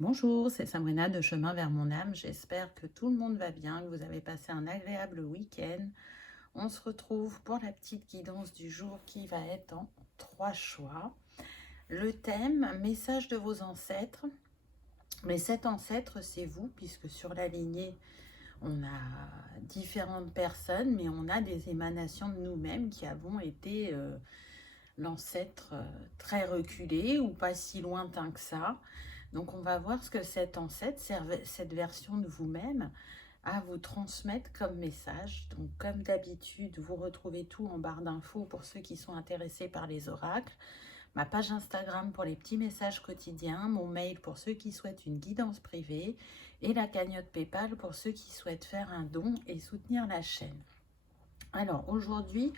Bonjour, c'est Sabrina de Chemin vers mon âme. J'espère que tout le monde va bien, que vous avez passé un agréable week-end. On se retrouve pour la petite guidance du jour qui va être en 3 choix. Le thème, message de vos ancêtres. Mais cet ancêtre, c'est vous, puisque sur la lignée, on a différentes personnes, mais on a des émanations de nous-mêmes qui avons été l'ancêtre très reculé ou pas si lointain que ça. Donc on va voir ce que cet ancêtre, cette version de vous-même, a à vous transmettre comme message. Donc comme d'habitude, vous retrouvez tout en barre d'infos pour ceux qui sont intéressés par les oracles, ma page Instagram pour les petits messages quotidiens, mon mail pour ceux qui souhaitent une guidance privée et la cagnotte PayPal pour ceux qui souhaitent faire un don et soutenir la chaîne. Alors aujourd'hui,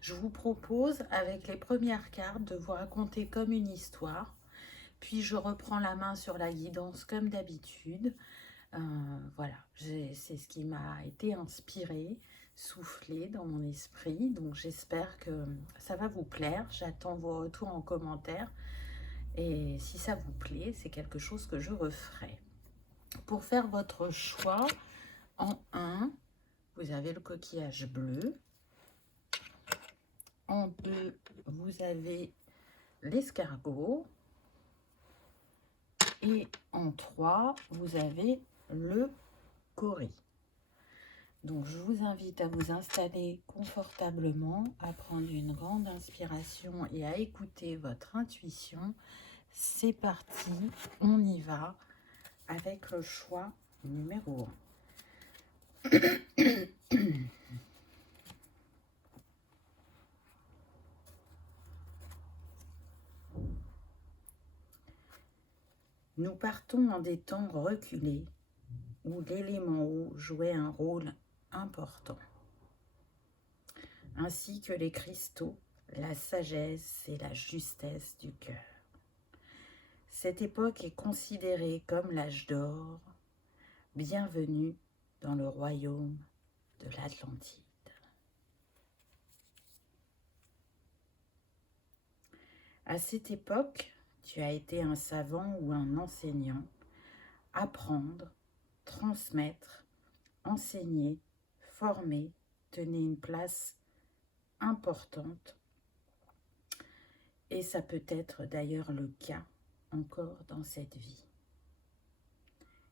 je vous propose avec les premières cartes de vous raconter comme une histoire. Puis je reprends la main sur la guidance comme d'habitude. Voilà, c'est ce qui m'a été inspiré, soufflé dans mon esprit. Donc j'espère que ça va vous plaire. J'attends vos retours en commentaire. Et si ça vous plaît, c'est quelque chose que je referai. Pour faire votre choix, en 1, vous avez le coquillage bleu. En 2, vous avez l'escargot. Et en 3, vous avez le cori. Donc je vous invite à vous installer confortablement, à prendre une grande inspiration et à écouter votre intuition. C'est parti, on y va avec le choix numéro 1. Nous partons en des temps reculés où l'élément eau jouait un rôle important, ainsi que les cristaux, la sagesse et la justesse du cœur. Cette époque est considérée comme l'âge d'or. Bienvenue dans le royaume de l'Atlantide. À cette époque, tu as été un savant ou un enseignant. Apprendre, transmettre, enseigner, former tenait une place importante. Et ça peut être d'ailleurs le cas encore dans cette vie.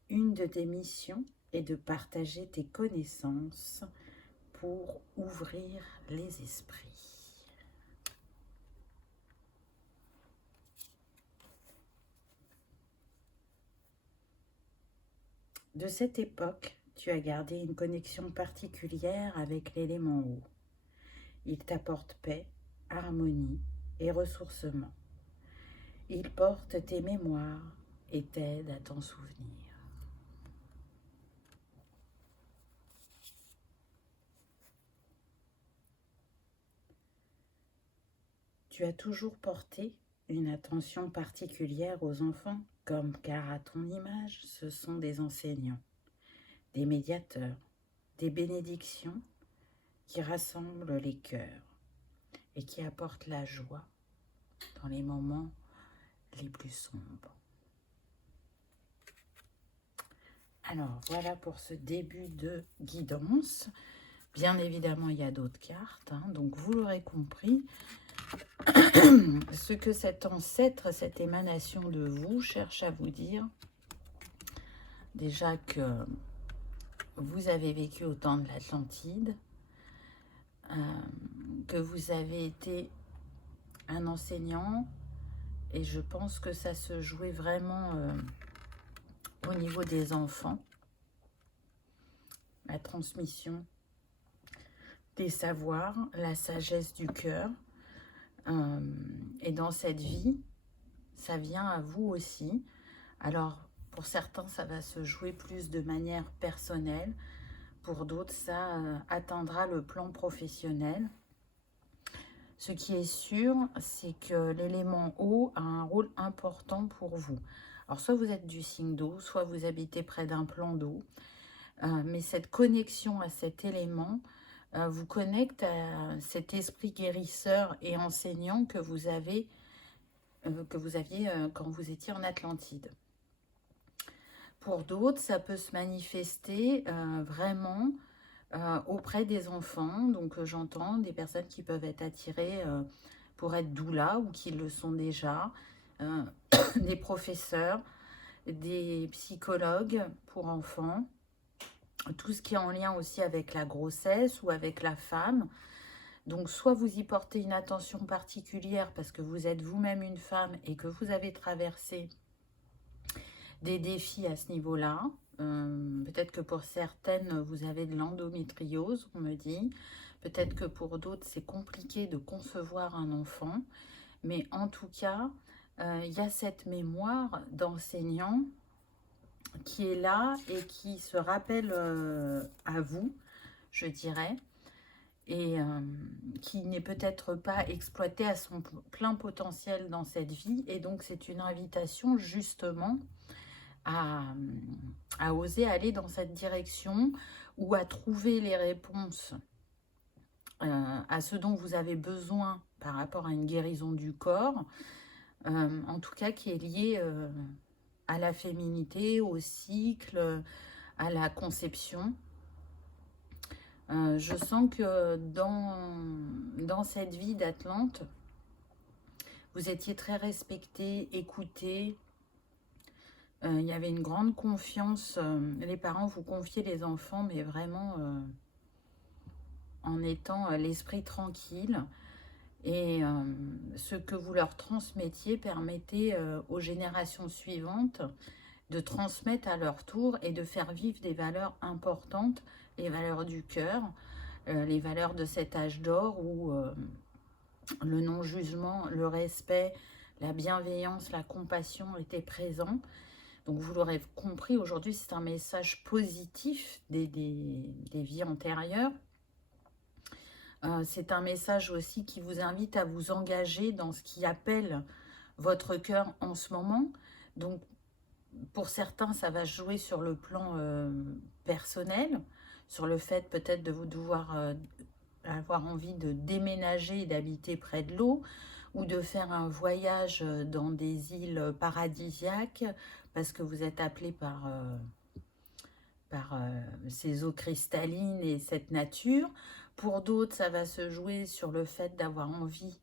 Une de tes missions est de partager tes connaissances pour ouvrir les esprits. De cette époque, tu as gardé une connexion particulière avec l'élément eau. Il t'apporte paix, harmonie et ressourcement. Il porte tes mémoires et t'aide à t'en souvenir. Tu as toujours porté une attention particulière aux enfants, car à ton image, ce sont des enseignants, des médiateurs, des bénédictions qui rassemblent les cœurs et qui apportent la joie dans les moments les plus sombres. Alors voilà pour ce début de guidance. Bien évidemment, il y a d'autres cartes, donc vous l'aurez compris, ce que cet ancêtre, cette émanation de vous cherche à vous dire, déjà que vous avez vécu au temps de l'Atlantide, que vous avez été un enseignant, et je pense que ça se jouait vraiment au niveau des enfants, la transmission des savoirs, la sagesse du cœur. Et dans cette vie, ça vient à vous aussi. Alors, pour certains, ça va se jouer plus de manière personnelle. Pour d'autres, ça atteindra le plan professionnel. Ce qui est sûr, c'est que l'élément eau a un rôle important pour vous. Alors, soit vous êtes du signe d'eau, soit vous habitez près d'un plan d'eau. Mais cette connexion à cet élément vous connecte à cet esprit guérisseur et enseignant que vous aviez quand vous étiez en Atlantide. Pour d'autres, ça peut se manifester vraiment auprès des enfants. Donc j'entends des personnes qui peuvent être attirées pour être doula ou qui le sont déjà, euh, des professeurs, des psychologues pour enfants, tout ce qui est en lien aussi avec la grossesse ou avec la femme. Donc soit vous y portez une attention particulière parce que vous êtes vous-même une femme et que vous avez traversé des défis à ce niveau-là. Peut-être que pour certaines, vous avez de l'endométriose, on me dit. Peut-être que pour d'autres, c'est compliqué de concevoir un enfant. Mais en tout cas, il y a cette mémoire d'enseignant qui est là et qui se rappelle à vous, je dirais, et qui n'est peut-être pas exploité à son plein potentiel dans cette vie. Et donc, c'est une invitation justement à oser aller dans cette direction ou à trouver les réponses à ce dont vous avez besoin par rapport à une guérison du corps, en tout cas qui est liée à la féminité, au cycle, à la conception. Je sens que dans cette vie d'Atlante, vous étiez très respectée, écoutée. Il y avait une grande confiance. Les parents vous confiaient les enfants, mais vraiment en étant l'esprit tranquille. Et ce que vous leur transmettiez permettait aux générations suivantes de transmettre à leur tour et de faire vivre des valeurs importantes, les valeurs du cœur, les valeurs de cet âge d'or où le non-jugement, le respect, la bienveillance, la compassion étaient présents. Donc vous l'aurez compris, aujourd'hui c'est un message positif des vies antérieures. C'est un message aussi qui vous invite à vous engager dans ce qui appelle votre cœur en ce moment. Donc pour certains, ça va jouer sur le plan personnel, sur le fait peut-être de vous devoir avoir envie de déménager et d'habiter près de l'eau, ou de faire un voyage dans des îles paradisiaques, parce que vous êtes appelé par ces eaux cristallines et cette nature. Pour d'autres, ça va se jouer sur le fait d'avoir envie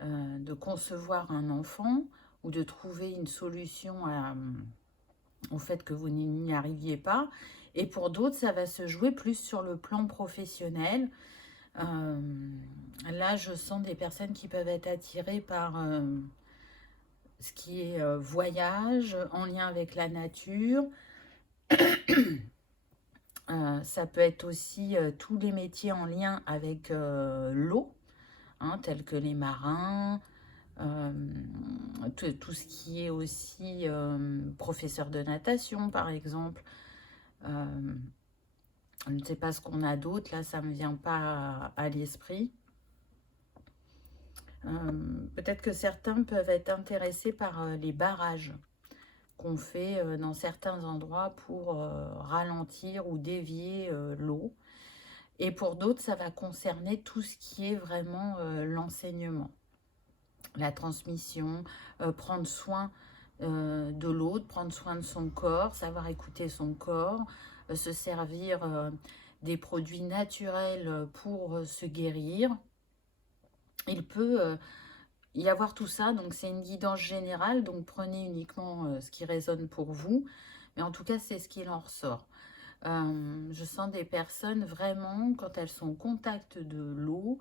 de concevoir un enfant ou de trouver une solution au fait que vous n'y arriviez pas. Et pour d'autres, ça va se jouer plus sur le plan professionnel. Là, je sens des personnes qui peuvent être attirées par ce qui est voyage, en lien avec la nature. Ça peut être aussi tous les métiers en lien avec l'eau, hein, tels que les marins, tout ce qui est aussi professeur de natation, par exemple. Je ne sais pas ce qu'on a d'autre, là, ça ne me vient pas à l'esprit. Peut-être que certains peuvent être intéressés par les barrages qu'on fait dans certains endroits pour ralentir ou dévier l'eau. Et pour d'autres, ça va concerner tout ce qui est vraiment l'enseignement, la transmission, prendre soin de l'autre, prendre soin de son corps, savoir écouter son corps, se servir des produits naturels pour se guérir. Il peut y avoir tout ça, donc c'est une guidance générale, donc prenez uniquement ce qui résonne pour vous, mais en tout cas c'est ce qu'il en ressort. Je sens des personnes vraiment, quand elles sont au contact de l'eau,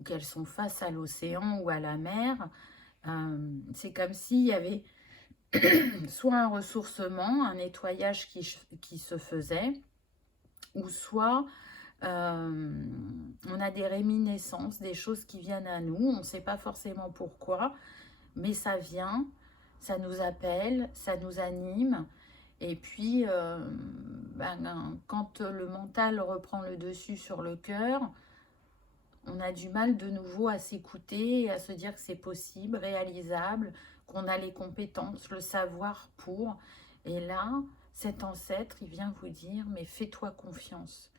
ou qu'elles sont face à l'océan ou à la mer, c'est comme s'il y avait soit un ressourcement, un nettoyage qui se faisait, ou soit on a des réminiscences, des choses qui viennent à nous, on ne sait pas forcément pourquoi, mais ça vient, ça nous appelle, ça nous anime. Et puis, quand le mental reprend le dessus sur le cœur, on a du mal de nouveau à s'écouter et à se dire que c'est possible, réalisable, qu'on a les compétences, le savoir pour. Et là, cet ancêtre, il vient vous dire, mais fais-toi confiance.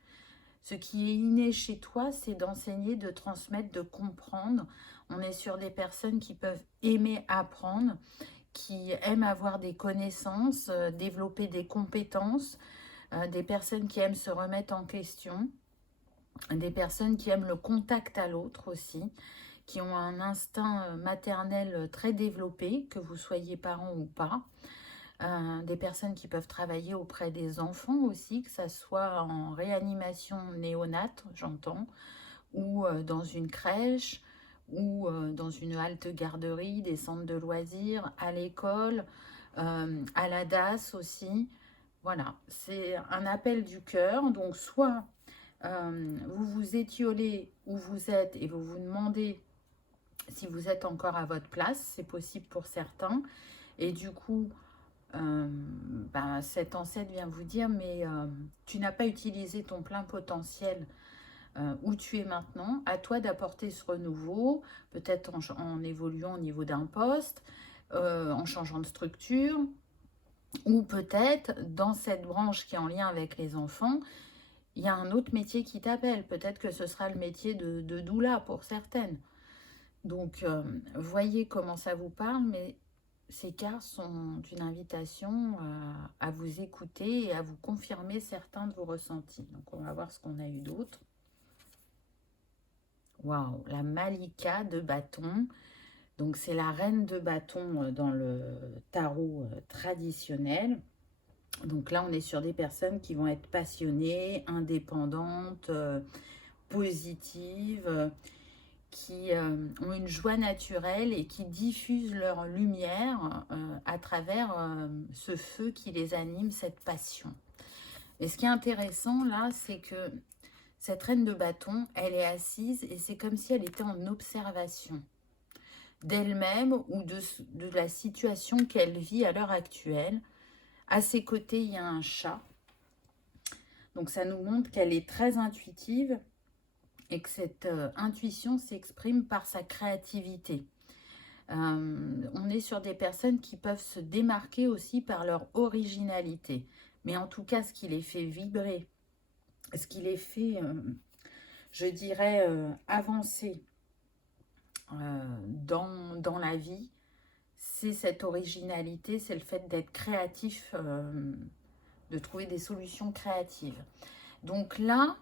Ce qui est inné chez toi, c'est d'enseigner, de transmettre, de comprendre. On est sur des personnes qui peuvent aimer apprendre, qui aiment avoir des connaissances, développer des compétences, des personnes qui aiment se remettre en question, des personnes qui aiment le contact à l'autre aussi, qui ont un instinct maternel très développé, que vous soyez parent ou pas. Des personnes qui peuvent travailler auprès des enfants aussi, que ça soit en réanimation néonate, j'entends, ou dans une crèche, ou dans une halte garderie, des centres de loisirs, à l'école, à la DAS aussi. Voilà, c'est un appel du cœur. Donc, soit vous vous étiolez où vous êtes et vous vous demandez si vous êtes encore à votre place, c'est possible pour certains. Et du coup, cet ancêtre vient vous dire, mais tu n'as pas utilisé ton plein potentiel où tu es maintenant. À toi d'apporter ce renouveau, peut-être en évoluant au niveau d'un poste, en changeant de structure, ou peut-être dans cette branche qui est en lien avec les enfants, il y a un autre métier qui t'appelle. Peut-être que ce sera le métier de doula pour certaines. Donc, voyez comment ça vous parle, mais ces cartes sont une invitation à vous écouter et à vous confirmer certains de vos ressentis. Donc, on va voir ce qu'on a eu d'autre. Waouh, la Malika de bâton. Donc, c'est la reine de bâton dans le tarot traditionnel. Donc là, on est sur des personnes qui vont être passionnées, indépendantes, positives, qui ont une joie naturelle et qui diffusent leur lumière à travers ce feu qui les anime, cette passion. Et ce qui est intéressant là, c'est que cette reine de bâton, elle est assise et c'est comme si elle était en observation d'elle-même ou de la situation qu'elle vit à l'heure actuelle. À ses côtés, il y a un chat. Donc ça nous montre qu'elle est très intuitive et que cette intuition s'exprime par sa créativité. On est sur des personnes qui peuvent se démarquer aussi par leur originalité. Mais en tout cas, ce qui les fait vibrer, ce qui les fait, je dirais, avancer dans la vie, c'est cette originalité, c'est le fait d'être créatif, de trouver des solutions créatives. Donc là,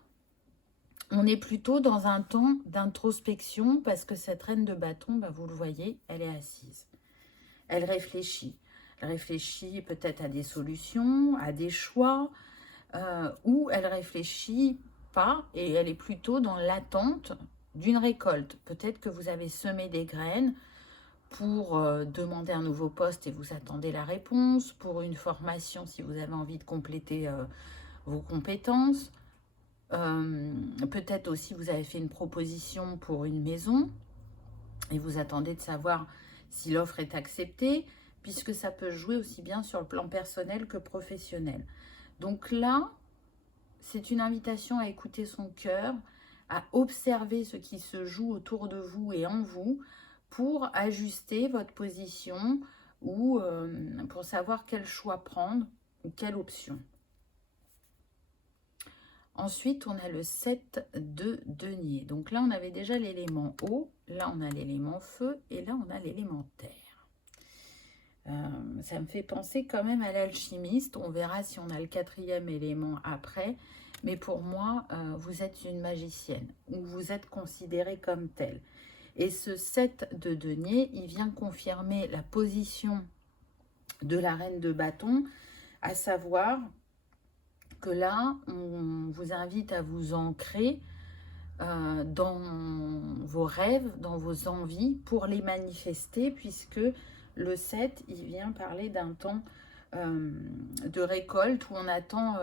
on est plutôt dans un temps d'introspection parce que cette reine de bâton, vous le voyez, elle est assise. Elle réfléchit. Elle réfléchit peut-être à des solutions, à des choix, ou elle réfléchit pas et elle est plutôt dans l'attente d'une récolte. Peut-être que vous avez semé des graines pour demander un nouveau poste et vous attendez la réponse, pour une formation si vous avez envie de compléter vos compétences. Peut-être aussi vous avez fait une proposition pour une maison et vous attendez de savoir si l'offre est acceptée, puisque ça peut jouer aussi bien sur le plan personnel que professionnel. Donc là, c'est une invitation à écouter son cœur, à observer ce qui se joue autour de vous et en vous pour ajuster votre position ou pour savoir quel choix prendre ou quelle option. Ensuite, on a le 7 de denier. Donc là, on avait déjà l'élément eau, là, on a l'élément feu et là, on a l'élément terre. Ça me fait penser quand même à l'alchimiste. On verra si on a le 4e élément après. Mais pour moi, vous êtes une magicienne ou vous êtes considérée comme telle. Et ce 7 de denier, il vient confirmer la position de la reine de bâton, à savoir que là, on vous invite à vous ancrer dans vos rêves, dans vos envies pour les manifester, puisque le 7, il vient parler d'un temps de récolte où on attend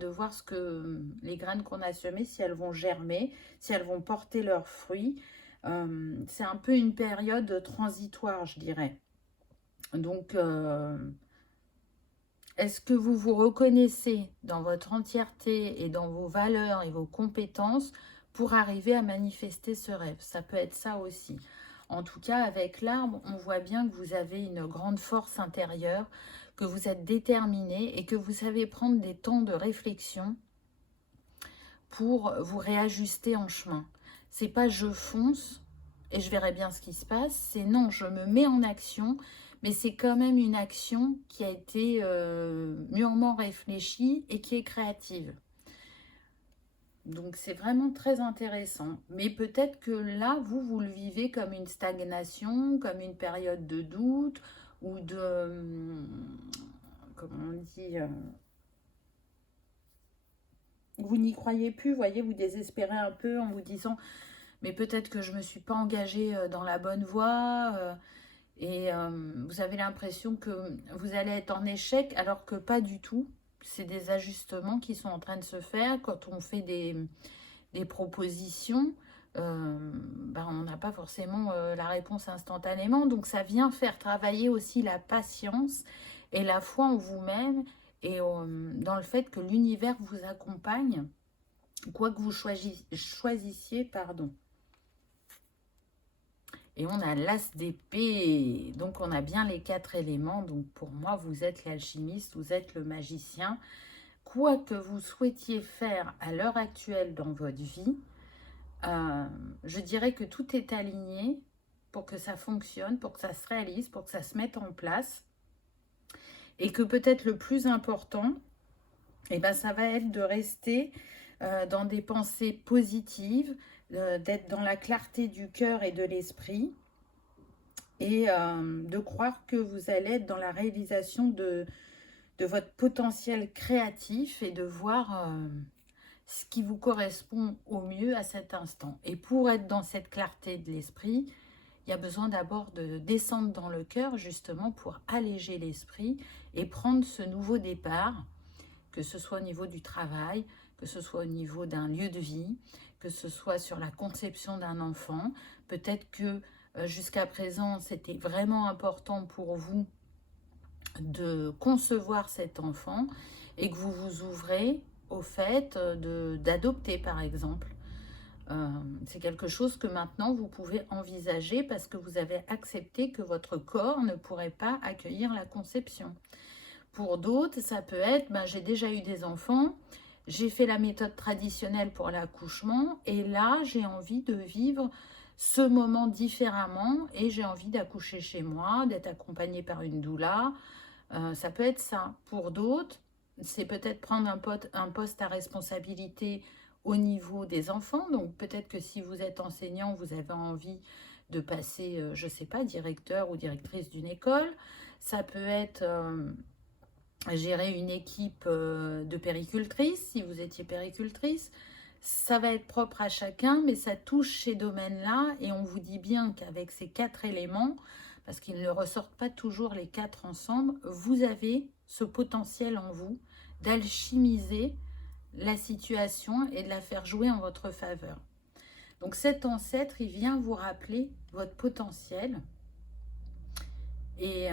de voir ce que les graines qu'on a semées, si elles vont germer, si elles vont porter leurs fruits. C'est un peu une période transitoire, je dirais. Donc, est-ce que vous vous reconnaissez dans votre entièreté et dans vos valeurs et vos compétences pour arriver à manifester ce rêve? Ça peut être ça aussi. En tout cas, avec l'arbre, on voit bien que vous avez une grande force intérieure, que vous êtes déterminé et que vous savez prendre des temps de réflexion pour vous réajuster en chemin. C'est pas je fonce et je verrai bien ce qui se passe, c'est non, je me mets en action, mais c'est quand même une action qui a été mûrement réfléchie et qui est créative. Donc c'est vraiment très intéressant. Mais peut-être que là, vous le vivez comme une stagnation, comme une période de doute ou de... comment on dit vous n'y croyez plus, vous voyez, vous désespérez un peu en vous disant mais peut-être que je ne me suis pas engagée dans la bonne voie et vous avez l'impression que vous allez être en échec alors que pas du tout. C'est des ajustements qui sont en train de se faire quand on fait des propositions. Ben, on n'a pas forcément la réponse instantanément. Donc ça vient faire travailler aussi la patience et la foi en vous-même et dans le fait que l'univers vous accompagne, quoi que vous choisissiez, pardon. Et on a l'as d'épée, donc on a bien les 4 éléments. Donc pour moi, vous êtes l'alchimiste, vous êtes le magicien. Quoi que vous souhaitiez faire à l'heure actuelle dans votre vie, je dirais que tout est aligné pour que ça fonctionne, pour que ça se réalise, pour que ça se mette en place. Et que peut-être le plus important, eh ben, ça va être de rester dans des pensées positives, d'être dans la clarté du cœur et de l'esprit, et de croire que vous allez être dans la réalisation de votre potentiel créatif et de voir ce qui vous correspond au mieux à cet instant. Et pour être dans cette clarté de l'esprit, il y a besoin d'abord de descendre dans le cœur justement pour alléger l'esprit et prendre ce nouveau départ, que ce soit au niveau du travail, que ce soit au niveau d'un lieu de vie, que ce soit sur la conception d'un enfant. Peut-être que jusqu'à présent, c'était vraiment important pour vous de concevoir cet enfant et que vous vous ouvrez au fait d'adopter par exemple. C'est quelque chose que maintenant vous pouvez envisager parce que vous avez accepté que votre corps ne pourrait pas accueillir la conception. Pour d'autres, ça peut être, ben, j'ai déjà eu des enfants, j'ai fait la méthode traditionnelle pour l'accouchement et là j'ai envie de vivre ce moment différemment et j'ai envie d'accoucher chez moi, d'être accompagnée par une doula. Ça peut être ça. Pour d'autres, c'est peut-être prendre un poste à responsabilité au niveau des enfants. Donc peut-être que si vous êtes enseignant, vous avez envie de passer, je ne sais pas, directeur ou directrice d'une école. Ça peut être gérer une équipe de péricultrices, si vous étiez péricultrice. Ça va être propre à chacun, mais ça touche ces domaines-là. Et on vous dit bien qu'avec ces 4 éléments, parce qu'ils ne ressortent pas toujours les 4 ensemble, vous avez ce potentiel en vous d'alchimiser la situation et de la faire jouer en votre faveur. Donc cet ancêtre, il vient vous rappeler votre potentiel et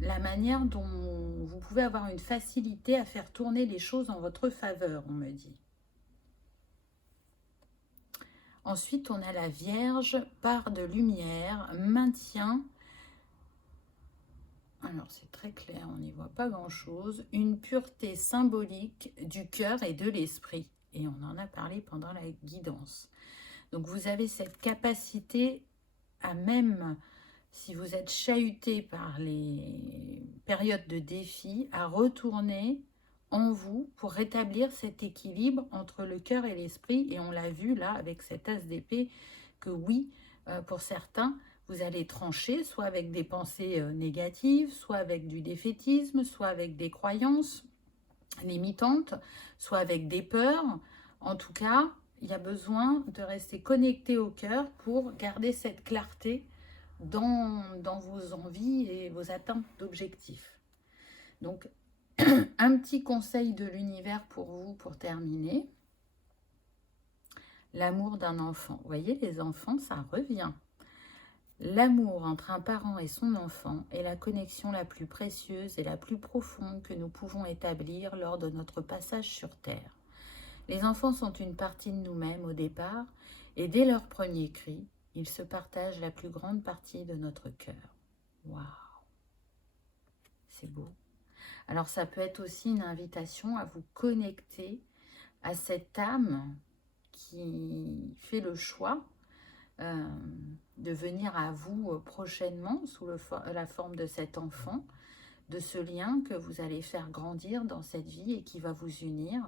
la manière dont vous pouvez avoir une facilité à faire tourner les choses en votre faveur, on me dit. Ensuite, on a la Vierge, part de lumière, maintient. Alors, c'est très clair, on n'y voit pas grand-chose. Une pureté symbolique du cœur et de l'esprit. Et on en a parlé pendant la guidance. Donc, vous avez cette capacité à même, si vous êtes chahuté par les périodes de défi, à retourner en vous pour rétablir cet équilibre entre le cœur et l'esprit. Et on l'a vu là avec cet as d'épée que oui, pour certains, vous allez trancher soit avec des pensées négatives, soit avec du défaitisme, soit avec des croyances limitantes, soit avec des peurs. En tout cas, il y a besoin de rester connecté au cœur pour garder cette clarté dans vos envies et vos atteintes d'objectifs. Donc, un petit conseil de l'univers pour vous pour terminer. L'amour d'un enfant. Vous voyez, les enfants, ça revient. L'amour entre un parent et son enfant est la connexion la plus précieuse et la plus profonde que nous pouvons établir lors de notre passage sur Terre. Les enfants sont une partie de nous-mêmes au départ et dès leur premier cri, ils se partagent la plus grande partie de notre cœur. Waouh! C'est beau. Alors ça peut être aussi une invitation à vous connecter à cette âme qui fait le choix de venir à vous prochainement sous la forme de cet enfant, de ce lien que vous allez faire grandir dans cette vie et qui va vous unir.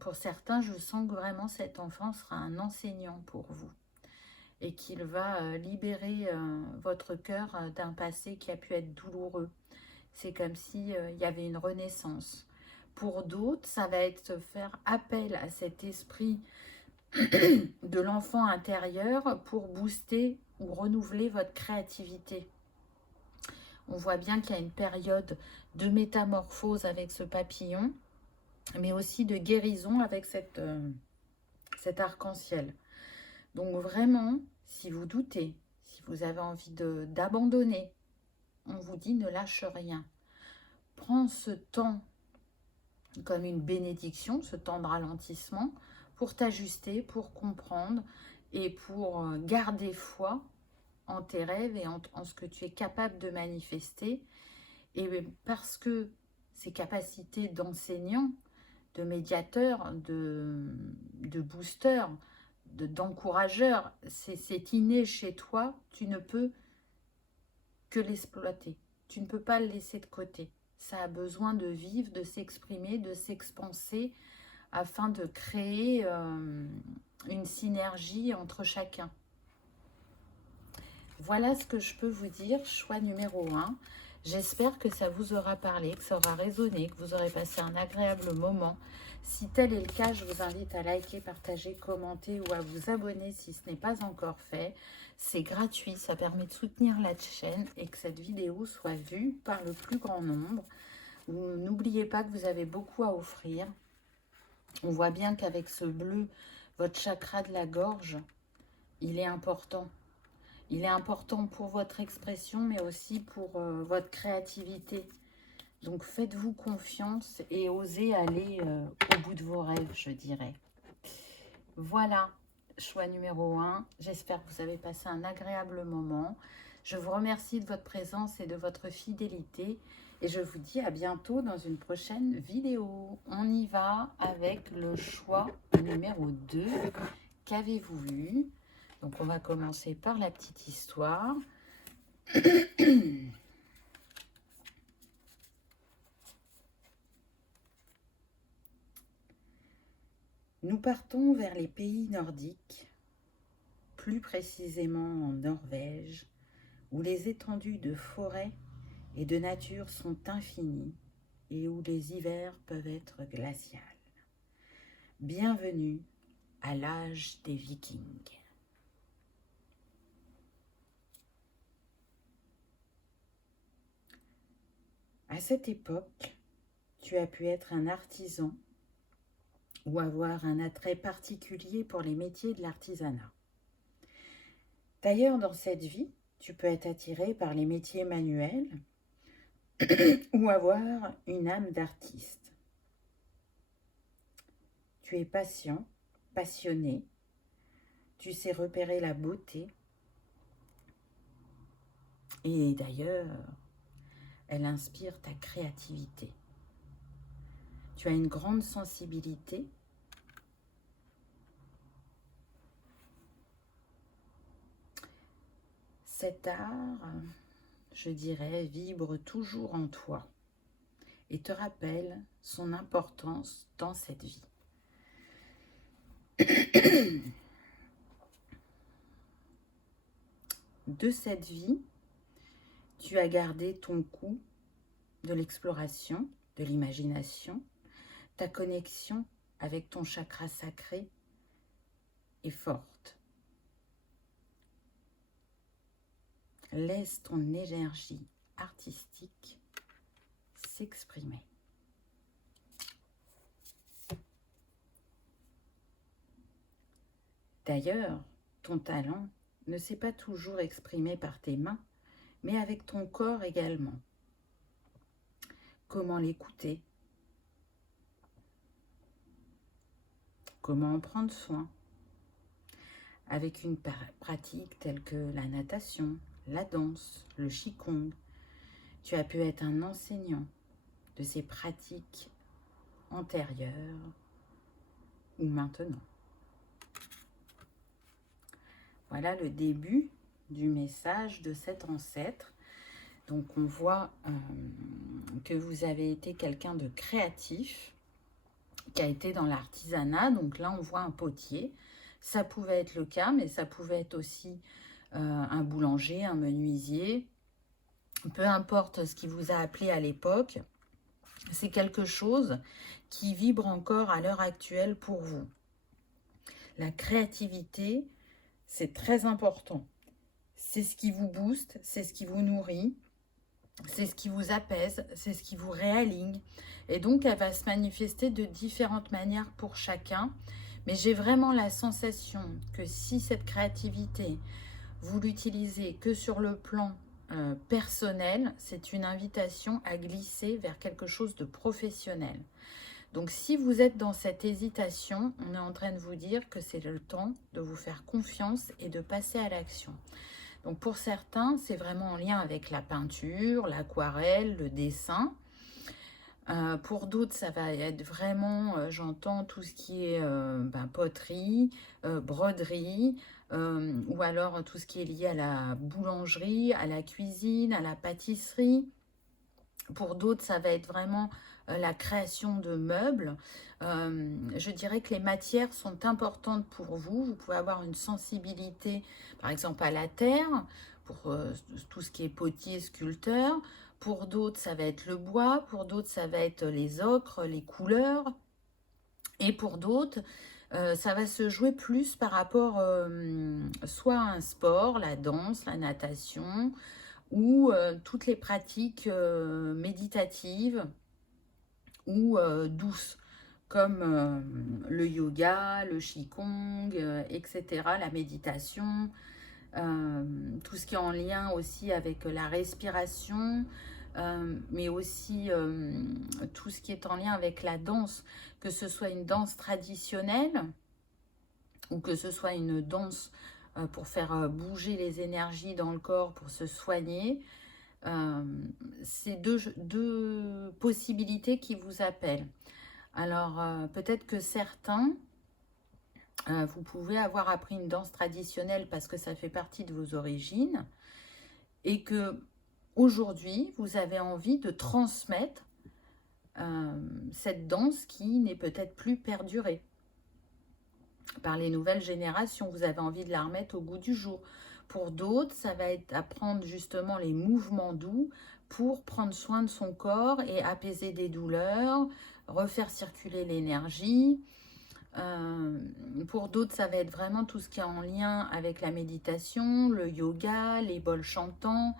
Pour certains, je sens que vraiment cet enfant sera un enseignant pour vous et qu'il va libérer votre cœur d'un passé qui a pu être douloureux. C'est comme s'il y avait une renaissance. Pour d'autres, ça va être faire appel à cet esprit de l'enfant intérieur pour booster ou renouveler votre créativité. On voit bien qu'il y a une période de métamorphose avec ce papillon, mais aussi de guérison avec cet arc-en-ciel. Donc vraiment, si vous doutez, si vous avez envie d'abandonner, on vous dit ne lâche rien. Prends ce temps comme une bénédiction, ce temps de ralentissement, pour t'ajuster, pour comprendre et pour garder foi en tes rêves et en ce que tu es capable de manifester. Et parce que ces capacités d'enseignant, de médiateur, de booster, d'encourageur, c'est inné chez toi, tu ne peux que l'exploiter. Tu ne peux pas le laisser de côté. Ça a besoin de vivre, de s'exprimer, de s'expanser afin de créer une synergie entre chacun. Voilà ce que je peux vous dire, choix numéro 1. J'espère que ça vous aura parlé, que ça aura résonné, que vous aurez passé un agréable moment. Si tel est le cas, je vous invite à liker, partager, commenter ou à vous abonner si ce n'est pas encore fait. C'est gratuit, ça permet de soutenir la chaîne et que cette vidéo soit vue par le plus grand nombre. N'oubliez pas que vous avez beaucoup à offrir. On voit bien qu'avec ce bleu, votre chakra de la gorge, il est important. Il est important pour votre expression, mais aussi pour votre créativité. Donc, faites-vous confiance et osez aller au bout de vos rêves, je dirais. Voilà, choix numéro 1. J'espère que vous avez passé un agréable moment. Je vous remercie de votre présence et de votre fidélité. Et je vous dis à bientôt dans une prochaine vidéo. On y va avec le choix numéro 2. Qu'avez-vous vu? Donc, on va commencer par la petite histoire. Nous partons vers les pays nordiques, plus précisément en Norvège, où les étendues de forêts et de nature sont infinies et où les hivers peuvent être glaciales. Bienvenue à l'âge des Vikings. À cette époque, tu as pu être un artisan ou avoir un attrait particulier pour les métiers de l'artisanat. D'ailleurs, dans cette vie, tu peux être attiré par les métiers manuels ou avoir une âme d'artiste. Tu es patient, passionné, tu sais repérer la beauté et d'ailleurs, elle inspire ta créativité. Tu as une grande sensibilité. Cet art, je dirais, vibre toujours en toi et te rappelle son importance dans cette vie. De cette vie, tu as gardé ton goût de l'exploration, de l'imagination, ta connexion avec ton chakra sacré est forte. Laisse ton énergie artistique s'exprimer. D'ailleurs, ton talent ne s'est pas toujours exprimé par tes mains, mais avec ton corps également. Comment l'écouter? Comment en prendre soin? Avec une pratique telle que la natation, la danse, le qigong, tu as pu être un enseignant de ces pratiques antérieures ou maintenant. Voilà le début du message de cet ancêtre. Donc on voit que vous avez été quelqu'un de créatif, qui a été dans l'artisanat. Donc là on voit un potier. Ça pouvait être le cas, mais ça pouvait être aussi un boulanger, un menuisier. Peu importe ce qui vous a appelé à l'époque, c'est quelque chose qui vibre encore à l'heure actuelle pour vous. La créativité, c'est très important. C'est ce qui vous booste, c'est ce qui vous nourrit, c'est ce qui vous apaise, c'est ce qui vous réaligne. Et donc, elle va se manifester de différentes manières pour chacun. Mais j'ai vraiment la sensation que si cette créativité, vous l'utilisez que sur le plan personnel, c'est une invitation à glisser vers quelque chose de professionnel. Donc si vous êtes dans cette hésitation, on est en train de vous dire que c'est le temps de vous faire confiance et de passer à l'action. Donc pour certains, c'est vraiment en lien avec la peinture, l'aquarelle, le dessin. Pour d'autres, ça va être vraiment, j'entends tout ce qui est poterie, broderie, ou alors tout ce qui est lié à la boulangerie, à la cuisine, à la pâtisserie. Pour d'autres, ça va être vraiment la création de meubles. Je dirais que les matières sont importantes pour vous. Vous pouvez avoir une sensibilité, par exemple, à la terre, pour tout ce qui est potier, sculpteur. Pour d'autres, ça va être le bois. Pour d'autres, ça va être les ocres, les couleurs. Et pour d'autres, ça va se jouer plus par rapport soit à un sport, la danse, la natation, ou toutes les pratiques méditatives ou douces, comme le yoga, le qigong, etc., la méditation, tout ce qui est en lien aussi avec la respiration, mais aussi tout ce qui est en lien avec la danse, que ce soit une danse traditionnelle ou que ce soit une danse pour faire bouger les énergies dans le corps, pour se soigner. C'est deux possibilités qui vous appellent. Alors, peut-être que certains, vous pouvez avoir appris une danse traditionnelle parce que ça fait partie de vos origines et que aujourd'hui, vous avez envie de transmettre cette danse qui n'est peut-être plus perdurée par les nouvelles générations. Vous avez envie de la remettre au goût du jour. Pour d'autres, ça va être apprendre justement les mouvements doux pour prendre soin de son corps et apaiser des douleurs, refaire circuler l'énergie. Pour d'autres, ça va être vraiment tout ce qui est en lien avec la méditation, le yoga, les bols chantants.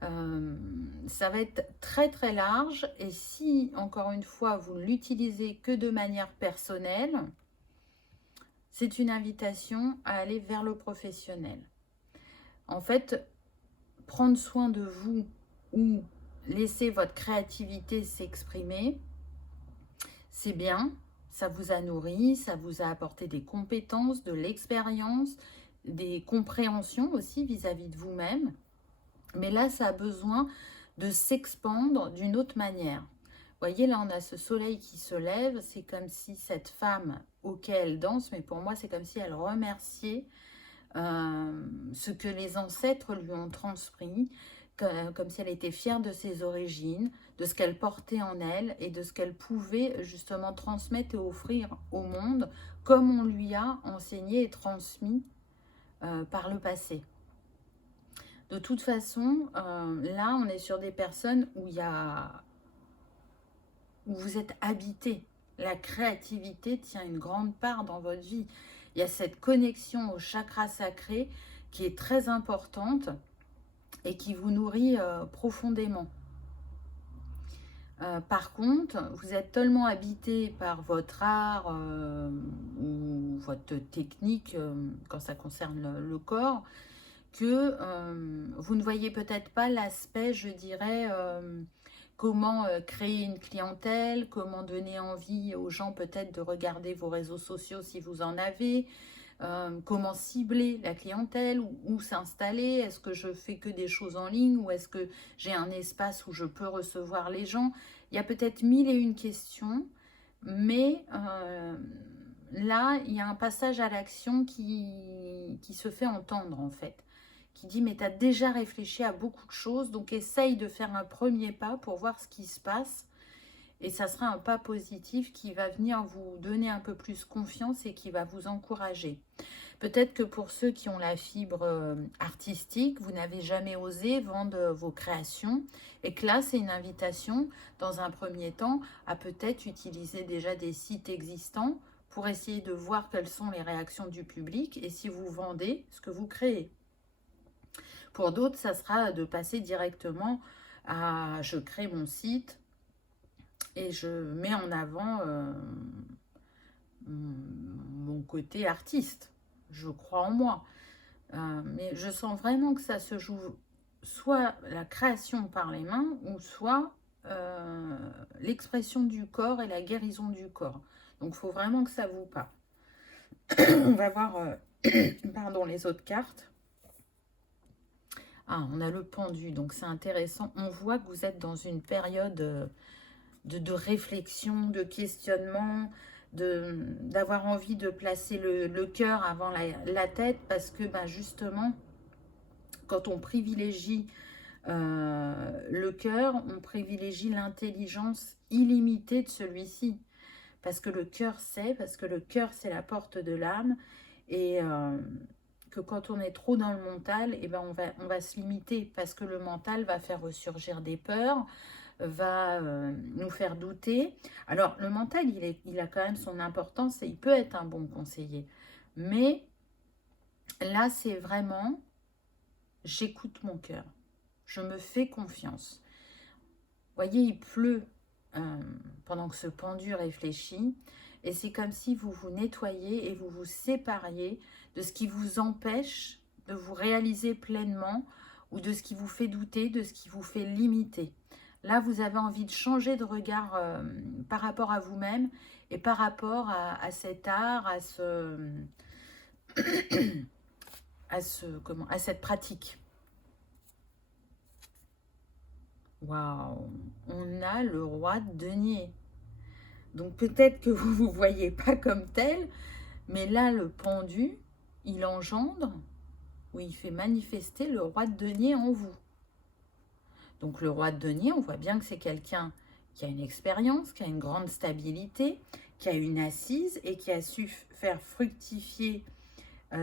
Ça va être très très large et si, encore une fois, vous ne l'utilisez que de manière personnelle, c'est une invitation à aller vers le professionnel. En fait, prendre soin de vous ou laisser votre créativité s'exprimer, c'est bien, ça vous a nourri, ça vous a apporté des compétences, de l'expérience, des compréhensions aussi vis-à-vis de vous-même. Mais là, ça a besoin de s'expandre d'une autre manière. Vous voyez, là, on a ce soleil qui se lève. C'est comme si cette femme, ok, elle danse, mais pour moi, c'est comme si elle remerciait ce que les ancêtres lui ont transmis, comme si elle était fière de ses origines, de ce qu'elle portait en elle et de ce qu'elle pouvait justement transmettre et offrir au monde, comme on lui a enseigné et transmis par le passé. De toute façon, là, on est sur des personnes où vous êtes habité. La créativité tient une grande part dans votre vie. Il y a cette connexion au chakra sacré qui est très importante et qui vous nourrit profondément. Par contre, vous êtes tellement habité par votre art ou votre technique quand ça concerne le corps que vous ne voyez peut-être pas l'aspect, je dirais, comment créer une clientèle, comment donner envie aux gens peut-être de regarder vos réseaux sociaux si vous en avez, comment cibler la clientèle, où s'installer, est-ce que je fais que des choses en ligne ou est-ce que j'ai un espace où je peux recevoir les gens. Il y a peut-être 1001 questions, mais là, il y a un passage à l'action qui se fait entendre, en fait. Qui dit, mais tu as déjà réfléchi à beaucoup de choses, donc essaye de faire un premier pas pour voir ce qui se passe. Et ça sera un pas positif qui va venir vous donner un peu plus confiance et qui va vous encourager. Peut-être que pour ceux qui ont la fibre artistique, vous n'avez jamais osé vendre vos créations et que là, c'est une invitation, dans un premier temps, à peut-être utiliser déjà des sites existants pour essayer de voir quelles sont les réactions du public et si vous vendez ce que vous créez. Pour d'autres, ça sera de passer directement à je crée mon site et je mets en avant mon côté artiste. Je crois en moi. Mais je sens vraiment que ça se joue soit la création par les mains ou soit l'expression du corps et la guérison du corps. Donc, il faut vraiment que ça vous parle. On va voir pardon, les autres cartes. Ah, on a le pendu, donc c'est intéressant. On voit que vous êtes dans une période de réflexion, de questionnement, d'avoir envie de placer le cœur avant la tête parce que justement, quand on privilégie le cœur, on privilégie l'intelligence illimitée de celui-ci. Parce que le cœur sait, parce que le cœur c'est la porte de l'âme et que quand on est trop dans le mental, on va se limiter parce que le mental va faire ressurgir des peurs, va nous faire douter. Alors le mental, il a quand même son importance et il peut être un bon conseiller. Mais là, c'est vraiment, j'écoute mon cœur. Je me fais confiance. Vous voyez, il pleut pendant que ce pendu réfléchit. Et c'est comme si vous vous nettoyiez et vous vous sépariez de ce qui vous empêche de vous réaliser pleinement ou de ce qui vous fait douter, de ce qui vous fait limiter. Là, vous avez envie de changer de regard par rapport à vous-même et par rapport à cet art, à cette pratique. Waouh, on a le roi de denier. Donc peut-être que vous ne vous voyez pas comme tel, mais là, le pendu, il engendre, ou il fait manifester le roi de denier en vous. Donc le roi de denier, on voit bien que c'est quelqu'un qui a une expérience, qui a une grande stabilité, qui a une assise et qui a su faire fructifier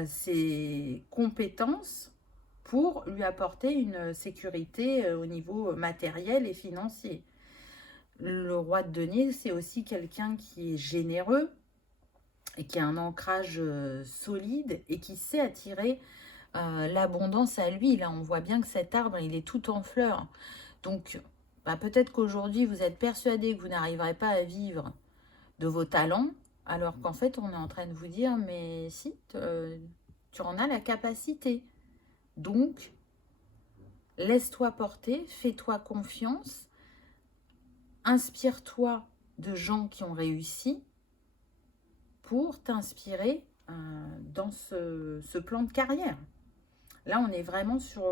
ses compétences pour lui apporter une sécurité au niveau matériel et financier. Le roi de denier, c'est aussi quelqu'un qui est généreux et qui a un ancrage solide et qui sait attirer l'abondance à lui. Là, on voit bien que cet arbre, il est tout en fleurs. Donc, peut-être qu'aujourd'hui, vous êtes persuadé que vous n'arriverez pas à vivre de vos talents, alors qu'en fait, on est en train de vous dire, mais si, tu en as la capacité. Donc, laisse-toi porter, fais-toi confiance, inspire-toi de gens qui ont réussi pour t'inspirer dans ce plan de carrière. Là, on est vraiment sur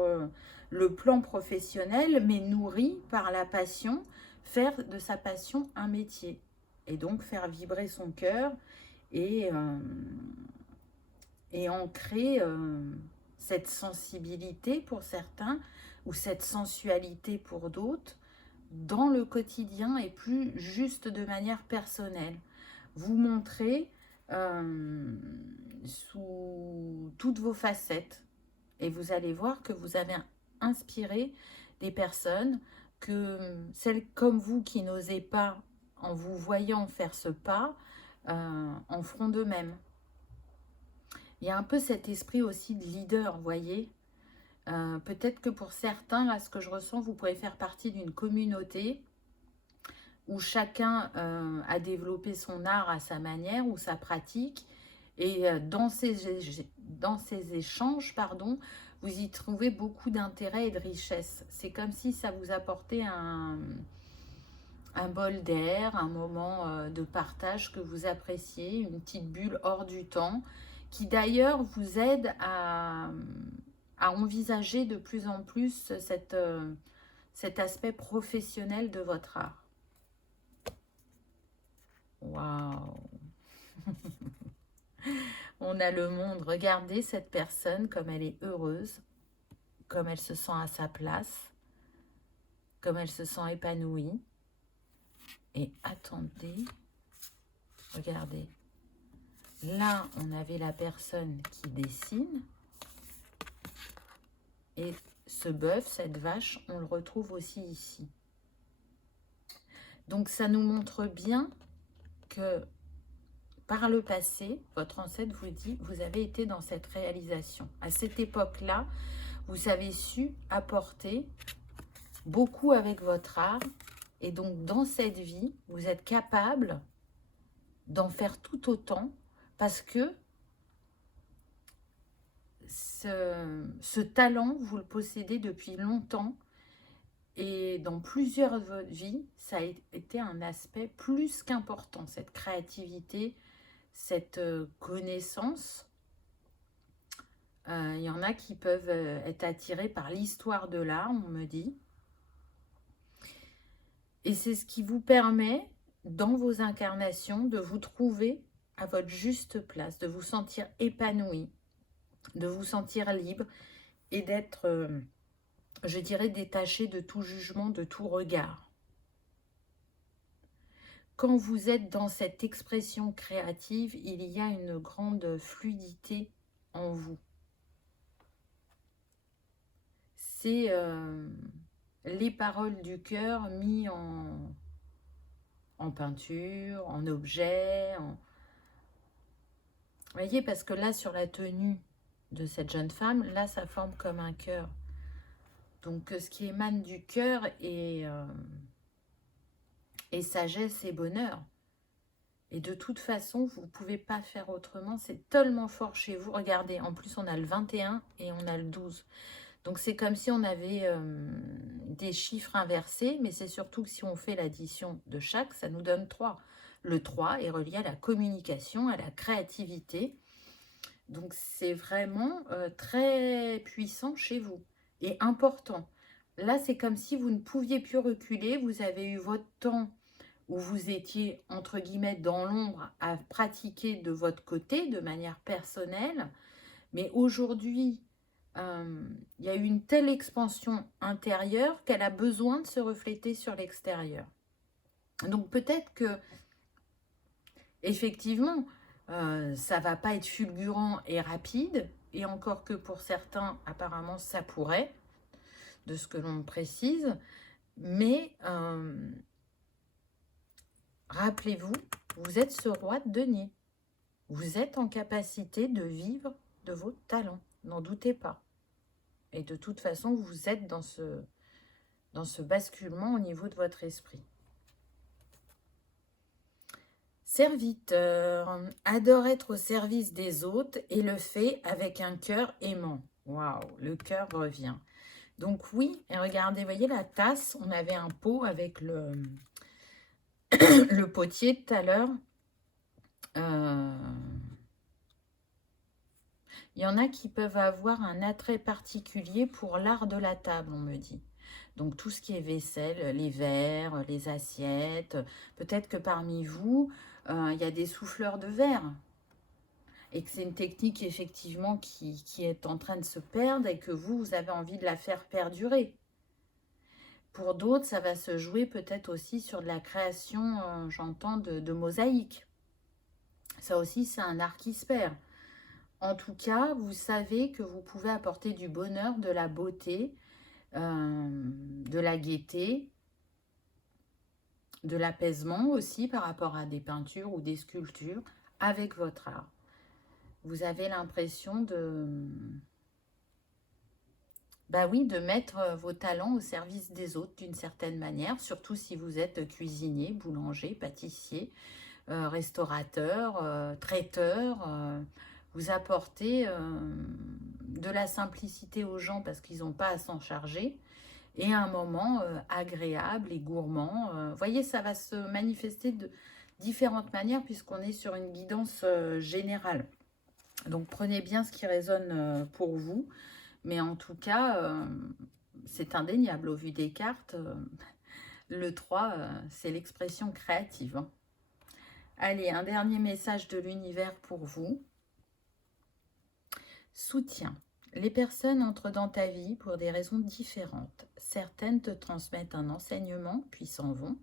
le plan professionnel, mais nourri par la passion, faire de sa passion un métier. Et donc, faire vibrer son cœur et ancrer cette sensibilité pour certains ou cette sensualité pour d'autres dans le quotidien et plus juste de manière personnelle. Vous montrez sous toutes vos facettes et vous allez voir que vous avez inspiré des personnes, que celles comme vous qui n'osez pas, en vous voyant faire ce pas, en feront de même. Il y a un peu cet esprit aussi de leader, vous voyez. Peut-être que pour certains, là, ce que je ressens, vous pouvez faire partie d'une communauté où chacun a développé son art à sa manière ou sa pratique. Et dans ces échanges, vous y trouvez beaucoup d'intérêt et de richesse. C'est comme si ça vous apportait un bol d'air, un moment de partage que vous appréciez, une petite bulle hors du temps, qui d'ailleurs vous aide à envisager de plus en plus cet aspect professionnel de votre art. Waouh! On a le monde. Regardez cette personne comme elle est heureuse, comme elle se sent à sa place, comme elle se sent épanouie. Et attendez, regardez. Là, on avait la personne qui dessine. Et ce bœuf, cette vache, on le retrouve aussi ici. Donc, ça nous montre bien que par le passé, votre ancêtre vous dit, vous avez été dans cette réalisation. À cette époque-là, vous avez su apporter beaucoup avec votre art. Et donc, dans cette vie, vous êtes capable d'en faire tout autant parce que ce talent, vous le possédez depuis longtemps. Et dans plusieurs de vos vies, ça a été un aspect plus qu'important, cette créativité, cette connaissance. Il y en a qui peuvent être attirés par l'histoire de l'art, on me dit. Et c'est ce qui vous permet, dans vos incarnations, de vous trouver à votre juste place, de vous sentir épanoui, de vous sentir libre et d'être, je dirais, détaché de tout jugement, de tout regard. Quand vous êtes dans cette expression créative, il y a une grande fluidité en vous. C'est les paroles du cœur mis en peinture, en objet. Vous voyez, parce que là, sur la tenue de cette jeune femme, là, ça forme comme un cœur. Donc, ce qui émane du cœur est sagesse et bonheur. Et de toute façon, vous ne pouvez pas faire autrement. C'est tellement fort chez vous. Regardez, en plus, on a le 21 et on a le 12. Donc, c'est comme si on avait des chiffres inversés. Mais c'est surtout que si on fait l'addition de chaque, ça nous donne 3. Le 3 est relié à la communication, à la créativité. Donc, c'est vraiment très puissant chez vous et important. Là, c'est comme si vous ne pouviez plus reculer. Vous avez eu votre temps où vous étiez, entre guillemets, dans l'ombre à pratiquer de votre côté, de manière personnelle. Mais aujourd'hui, il y a eu une telle expansion intérieure qu'elle a besoin de se refléter sur l'extérieur. Donc peut-être que, effectivement, ça va pas être fulgurant et rapide, et encore que pour certains, apparemment, ça pourrait, de ce que l'on me précise, mais rappelez-vous, vous êtes ce roi de denier. Vous êtes en capacité de vivre de vos talents, n'en doutez pas. Et de toute façon, vous êtes dans ce basculement au niveau de votre esprit. Serviteur, adore être au service des autres et le fait avec un cœur aimant. Waouh, le cœur revient. Donc oui, et regardez, voyez la tasse, on avait un pot avec le potier tout à l'heure. Il y en a qui peuvent avoir un attrait particulier pour l'art de la table, on me dit. Donc tout ce qui est vaisselle, les verres, les assiettes. Peut-être que parmi vous, il y a des souffleurs de verre. Et que c'est une technique effectivement qui est en train de se perdre et que vous avez envie de la faire perdurer. Pour d'autres, ça va se jouer peut-être aussi sur de la création, j'entends, de mosaïques. Ça aussi, c'est un art qui se perd. En tout cas, vous savez que vous pouvez apporter du bonheur, de la beauté, de la gaieté, de l'apaisement aussi par rapport à des peintures ou des sculptures avec votre art. Vous avez l'impression de mettre vos talents au service des autres d'une certaine manière, surtout si vous êtes cuisinier, boulanger, pâtissier, restaurateur, traiteur. Vous apportez de la simplicité aux gens parce qu'ils n'ont pas à s'en charger et un moment agréable et gourmand. Vous voyez, ça va se manifester de différentes manières puisqu'on est sur une guidance générale. Donc prenez bien ce qui résonne pour vous. Mais en tout cas, c'est indéniable au vu des cartes. Le 3, c'est l'expression créative. Hein. Allez, un dernier message de l'univers pour vous. Soutien. Les personnes entrent dans ta vie pour des raisons différentes. Certaines te transmettent un enseignement, puis s'en vont,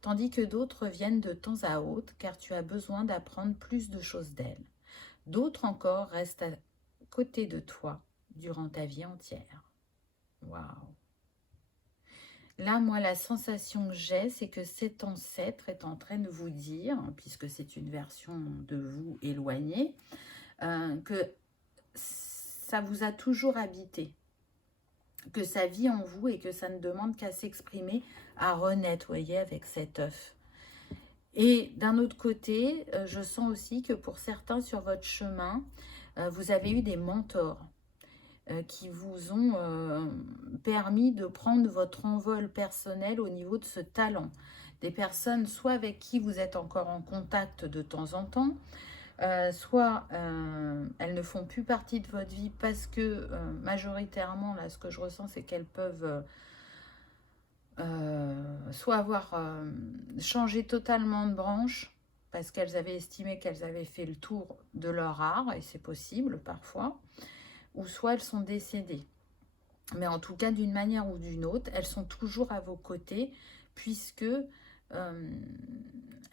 tandis que d'autres viennent de temps à autre car tu as besoin d'apprendre plus de choses d'elles. D'autres encore restent à côté de toi durant ta vie entière. Waouh! Là, moi, la sensation que j'ai, c'est que cet ancêtre est en train de vous dire, puisque c'est une version de vous éloignée, que ça vous a toujours habité, que ça vit en vous et que ça ne demande qu'à s'exprimer, à renaître, vous voyez, avec cet œuf. Et d'un autre côté, je sens aussi que pour certains sur votre chemin, vous avez eu des mentors qui vous ont permis de prendre votre envol personnel au niveau de ce talent. Des personnes soit avec qui vous êtes encore en contact de temps en temps, soit elles ne font plus partie de votre vie parce que majoritairement, là, ce que je ressens, c'est qu'elles peuvent soit avoir changé totalement de branche parce qu'elles avaient estimé qu'elles avaient fait le tour de leur art, et c'est possible parfois, ou soit elles sont décédées. Mais en tout cas, d'une manière ou d'une autre, elles sont toujours à vos côtés puisque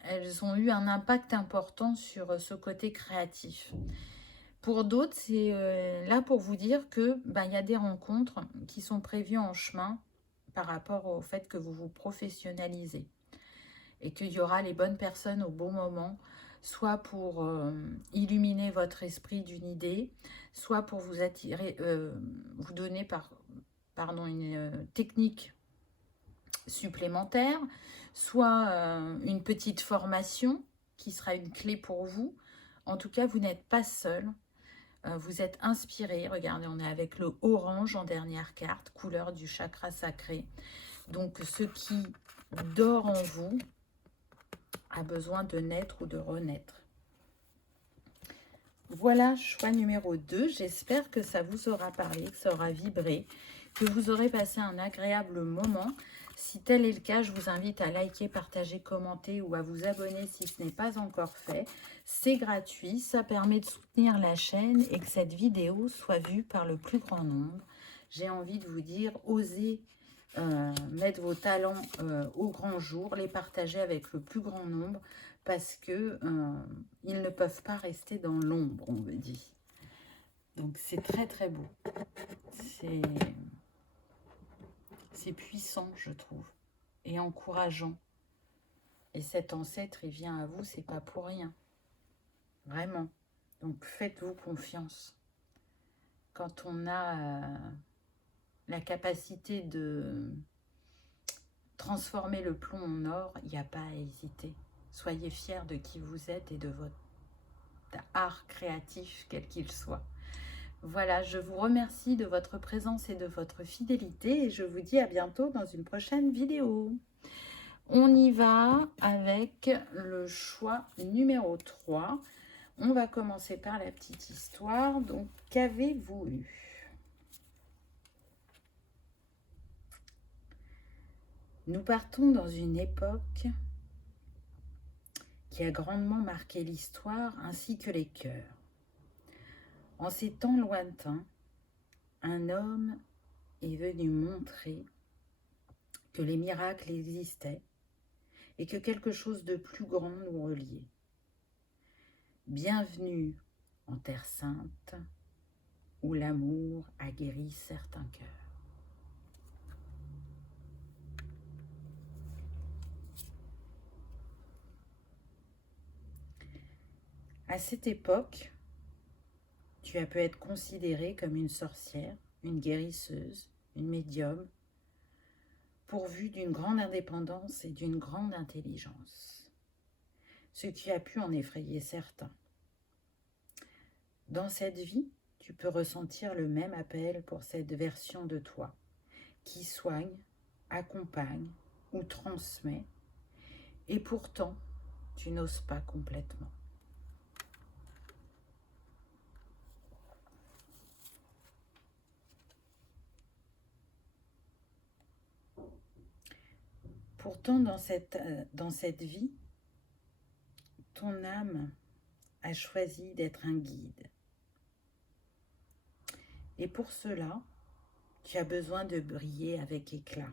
elles ont eu un impact important sur ce côté créatif. Pour d'autres, c'est là pour vous dire que y a des rencontres qui sont prévues en chemin par rapport au fait que vous vous professionnalisez et qu'il y aura les bonnes personnes au bon moment, soit pour illuminer votre esprit d'une idée, soit pour vous attirer, vous donner une technique supplémentaire, soit une petite formation qui sera une clé pour vous. En tout cas, vous n'êtes pas seul. Vous êtes inspiré. Regardez, on est avec le orange en dernière carte, couleur du chakra sacré. Donc, ce qui dort en vous a besoin de naître ou de renaître. Voilà, choix numéro 2. J'espère que ça vous aura parlé, que ça aura vibré, que vous aurez passé un agréable moment. Si tel est le cas, je vous invite à liker, partager, commenter ou à vous abonner si ce n'est pas encore fait. C'est gratuit, ça permet de soutenir la chaîne et que cette vidéo soit vue par le plus grand nombre. J'ai envie de vous dire, osez mettre vos talents au grand jour, les partager avec le plus grand nombre parce que ils ne peuvent pas rester dans l'ombre, on me dit. Donc c'est très très beau. C'est puissant, je trouve, et encourageant. Et cet ancêtre, il vient à vous, c'est pas pour rien. Vraiment. Donc faites-vous confiance. Quand on a la capacité de transformer le plomb en or, il n'y a pas à hésiter. Soyez fiers de qui vous êtes et de votre art créatif, quel qu'il soit. Voilà, je vous remercie de votre présence et de votre fidélité et je vous dis à bientôt dans une prochaine vidéo. On y va avec le choix numéro 3. On va commencer par la petite histoire. Donc, qu'avez-vous eu? Nous partons dans une époque qui a grandement marqué l'histoire ainsi que les cœurs. En ces temps lointains, un homme est venu montrer que les miracles existaient et que quelque chose de plus grand nous reliait. Bienvenue en Terre Sainte, où l'amour a guéri certains cœurs. À cette époque, tu as pu être considérée comme une sorcière, une guérisseuse, une médium, pourvue d'une grande indépendance et d'une grande intelligence, ce qui a pu en effrayer certains. Dans cette vie, tu peux ressentir le même appel pour cette version de toi, qui soigne, accompagne ou transmet, et pourtant, tu n'oses pas complètement. Pourtant, dans cette vie, ton âme a choisi d'être un guide. Et pour cela, tu as besoin de briller avec éclat,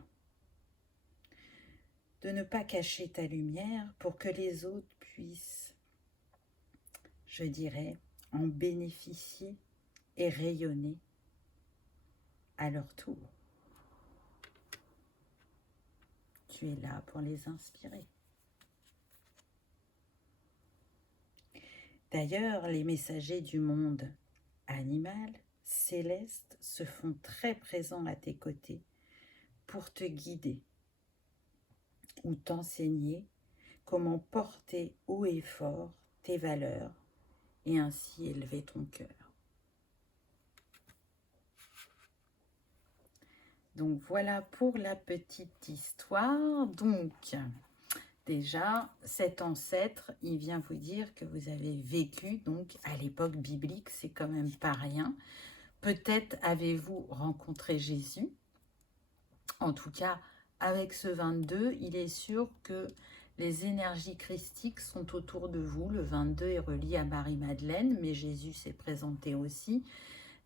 de ne pas cacher ta lumière pour que les autres puissent, je dirais, en bénéficier et rayonner à leur tour. Tu es là pour les inspirer. D'ailleurs, les messagers du monde animal, céleste, se font très présents à tes côtés pour te guider ou t'enseigner comment porter haut et fort tes valeurs et ainsi élever ton cœur. Donc voilà pour la petite histoire. Donc déjà, cet ancêtre, il vient vous dire que vous avez vécu donc à l'époque biblique, c'est quand même pas rien. Peut-être avez-vous rencontré Jésus. En tout cas, avec ce 22, il est sûr que les énergies christiques sont autour de vous. Le 22 est relié à Marie-Madeleine, mais Jésus s'est présenté aussi.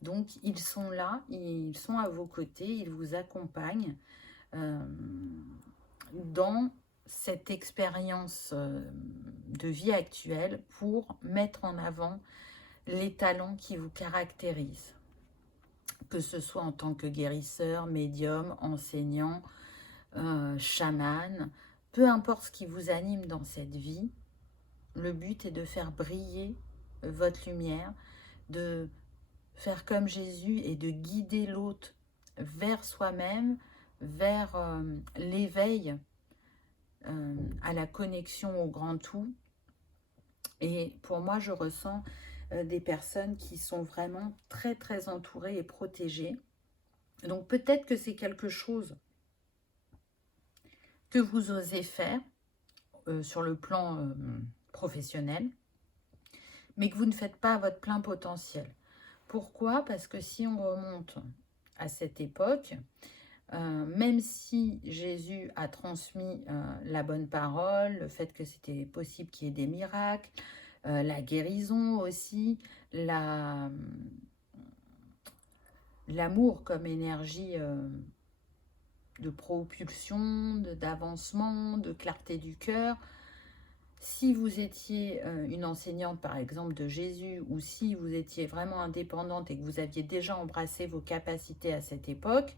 Donc, ils sont là, ils sont à vos côtés, ils vous accompagnent dans cette expérience de vie actuelle pour mettre en avant les talents qui vous caractérisent. Que ce soit en tant que guérisseur, médium, enseignant, chaman, peu importe ce qui vous anime dans cette vie, le but est de faire briller votre lumière, de faire comme Jésus et de guider l'autre vers soi-même, vers l'éveil, à la connexion au grand tout. Et pour moi, je ressens des personnes qui sont vraiment très très entourées et protégées. Donc peut-être que c'est quelque chose que vous osez faire sur le plan professionnel, mais que vous ne faites pas à votre plein potentiel. Pourquoi? Parce que si on remonte à cette époque, même si Jésus a transmis la bonne parole, le fait que c'était possible qu'il y ait des miracles, la guérison aussi, l'amour comme énergie de propulsion, d'avancement, de clarté du cœur. Si vous étiez une enseignante, par exemple, de Jésus, ou si vous étiez vraiment indépendante et que vous aviez déjà embrassé vos capacités à cette époque,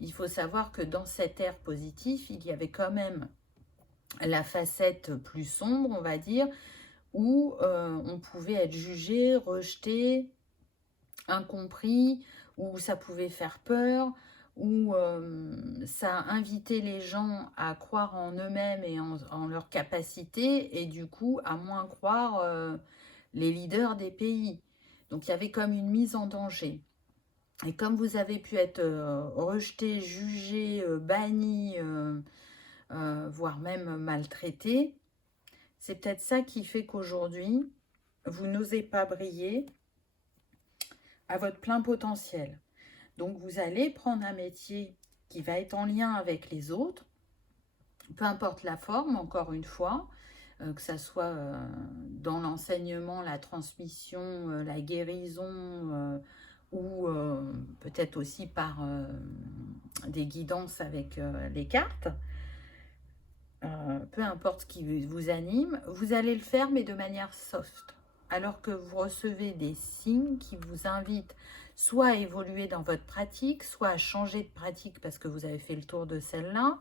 il faut savoir que dans cet air positif, il y avait quand même la facette plus sombre, on va dire, où on pouvait être jugé, rejeté, incompris, où ça pouvait faire peur, où ça invitait les gens à croire en eux-mêmes et en leurs capacités, et du coup à moins croire les leaders des pays. Donc il y avait comme une mise en danger. Et comme vous avez pu être rejeté, jugé, banni, voire même maltraité, c'est peut-être ça qui fait qu'aujourd'hui, vous n'osez pas briller à votre plein potentiel. Donc, vous allez prendre un métier qui va être en lien avec les autres, peu importe la forme, encore une fois, que ça soit dans l'enseignement, la transmission, la guérison, ou peut-être aussi par des guidances avec les cartes. Peu importe ce qui vous anime, vous allez le faire, mais de manière soft. Alors que vous recevez des signes qui vous invitent soit à évoluer dans votre pratique, soit à changer de pratique parce que vous avez fait le tour de celle-là,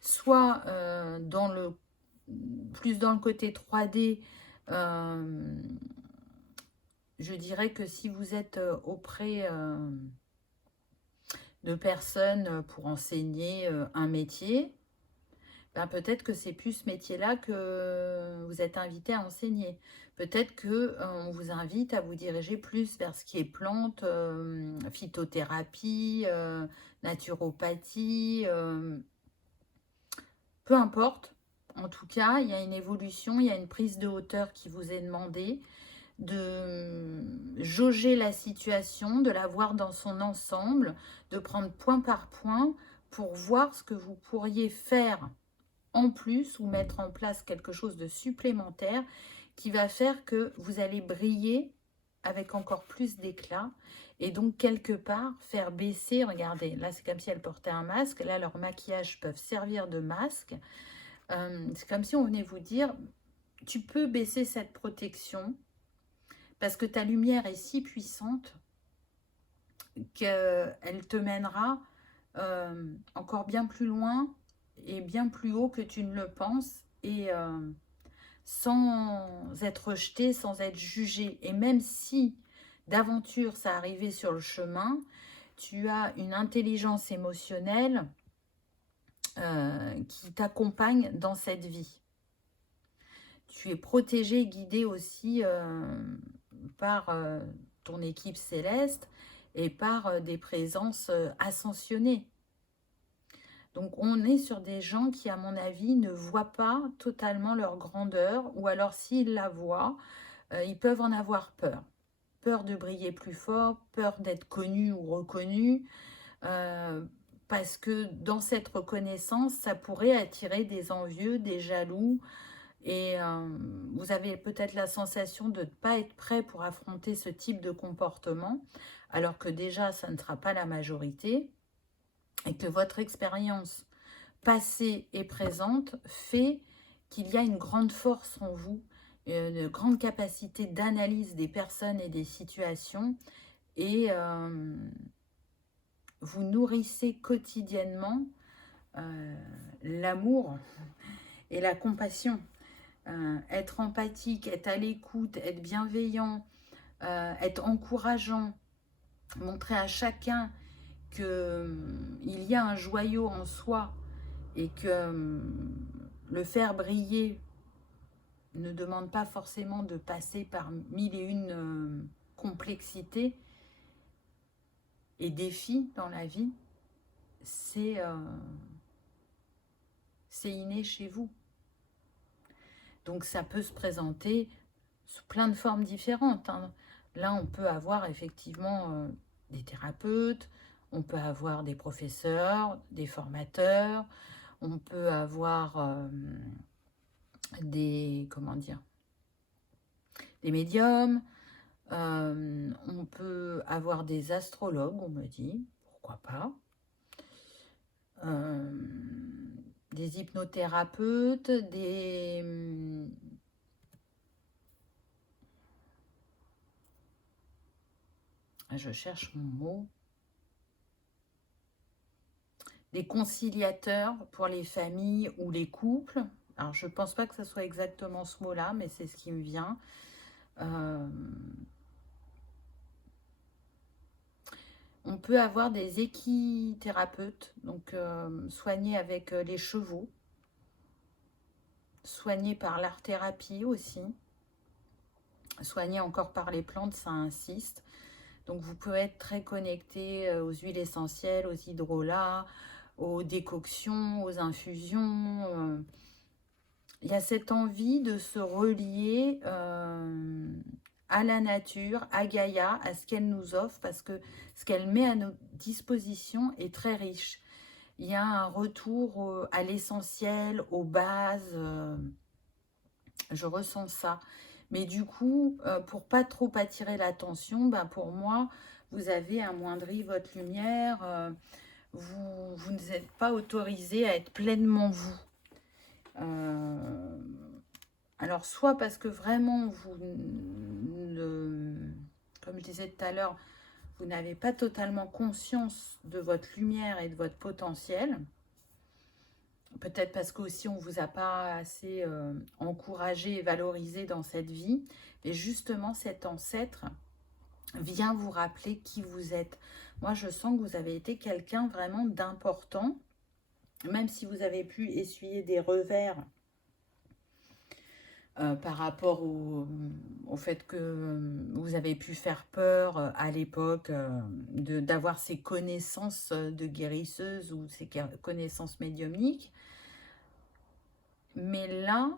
soit plus dans le côté 3D. Je dirais que si vous êtes auprès de personnes pour enseigner un métier, ben peut-être que c'est plus ce métier-là que vous êtes invité à enseigner. Peut-être qu'on vous invite à vous diriger plus vers ce qui est plantes, phytothérapie, naturopathie, peu importe. En tout cas, il y a une évolution, il y a une prise de hauteur qui vous est demandée, de jauger la situation, de la voir dans son ensemble, de prendre point par point pour voir ce que vous pourriez faire en plus ou mettre en place quelque chose de supplémentaire qui va faire que vous allez briller avec encore plus d'éclat et donc quelque part faire baisser, regardez, là c'est comme si elles portaient un masque, là leurs maquillages peuvent servir de masque. C'est comme si on venait vous dire, tu peux baisser cette protection parce que ta lumière est si puissante qu'elle te mènera encore bien plus loin et bien plus haut que tu ne le penses et sans être rejeté, sans être jugé. Et même si d'aventure ça arrivait sur le chemin, tu as une intelligence émotionnelle qui t'accompagne dans cette vie. Tu es protégé, guidé aussi par ton équipe céleste et par des présences ascensionnées. Donc on est sur des gens qui, à mon avis, ne voient pas totalement leur grandeur, ou alors s'ils la voient, ils peuvent en avoir peur. Peur de briller plus fort, peur d'être connu ou reconnu, parce que dans cette reconnaissance, ça pourrait attirer des envieux, des jaloux, et vous avez peut-être la sensation de ne pas être prêt pour affronter ce type de comportement, alors que déjà, ça ne sera pas la majorité, et que votre expérience passée et présente fait qu'il y a une grande force en vous, une grande capacité d'analyse des personnes et des situations, et vous nourrissez quotidiennement l'amour et la compassion. Être empathique, être à l'écoute, être bienveillant, être encourageant, montrer à chacun qu'il y a un joyau en soi et que le faire briller ne demande pas forcément de passer par mille et une complexités et défis dans la vie, c'est inné chez vous. Donc ça peut se présenter sous plein de formes différentes. Là, on peut avoir effectivement des thérapeutes, on peut avoir des professeurs, des formateurs, on peut avoir des médiums, on peut avoir des astrologues, on me dit, pourquoi pas, des hypnothérapeutes, je cherche mon mot, des conciliateurs pour les familles ou les couples. Alors, je ne pense pas que ce soit exactement ce mot-là, mais c'est ce qui me vient. On peut avoir des équithérapeutes, donc soigner avec les chevaux, soigner par l'art-thérapie aussi, soigner encore par les plantes, ça insiste. Donc vous pouvez être très connecté aux huiles essentielles, aux hydrolats, aux décoctions, aux infusions. Il y a cette envie de se relier à la nature, à Gaïa, à ce qu'elle nous offre, parce que ce qu'elle met à notre disposition est très riche. Il y a un retour à l'essentiel, aux bases. Je ressens ça. Mais du coup, pour pas trop attirer l'attention, pour moi, vous avez amoindri votre lumière. Vous n'êtes pas autorisé à être pleinement vous. Alors, soit parce que vraiment, comme je disais tout à l'heure, vous n'avez pas totalement conscience de votre lumière et de votre potentiel. Peut-être parce qu'aussi on ne vous a pas assez encouragé et valorisé dans cette vie. Et justement, cet ancêtre vient vous rappeler qui vous êtes. Moi, je sens que vous avez été quelqu'un vraiment d'important, même si vous avez pu essuyer des revers par rapport au fait que vous avez pu faire peur à l'époque d'avoir ces connaissances de guérisseuse ou ces connaissances médiumniques. Mais là,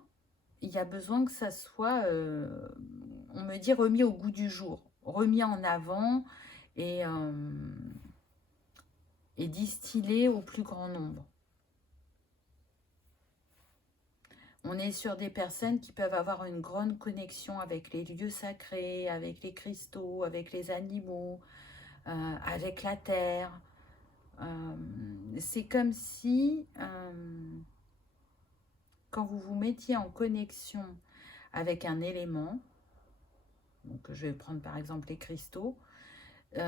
il y a besoin que ça soit, on me dit, remis au goût du jour, remis en avant et distillé au plus grand nombre. On est sur des personnes qui peuvent avoir une grande connexion avec les lieux sacrés, avec les cristaux, avec les animaux, avec la terre. C'est comme si, quand vous vous mettiez en connexion avec un élément, donc je vais prendre par exemple les cristaux,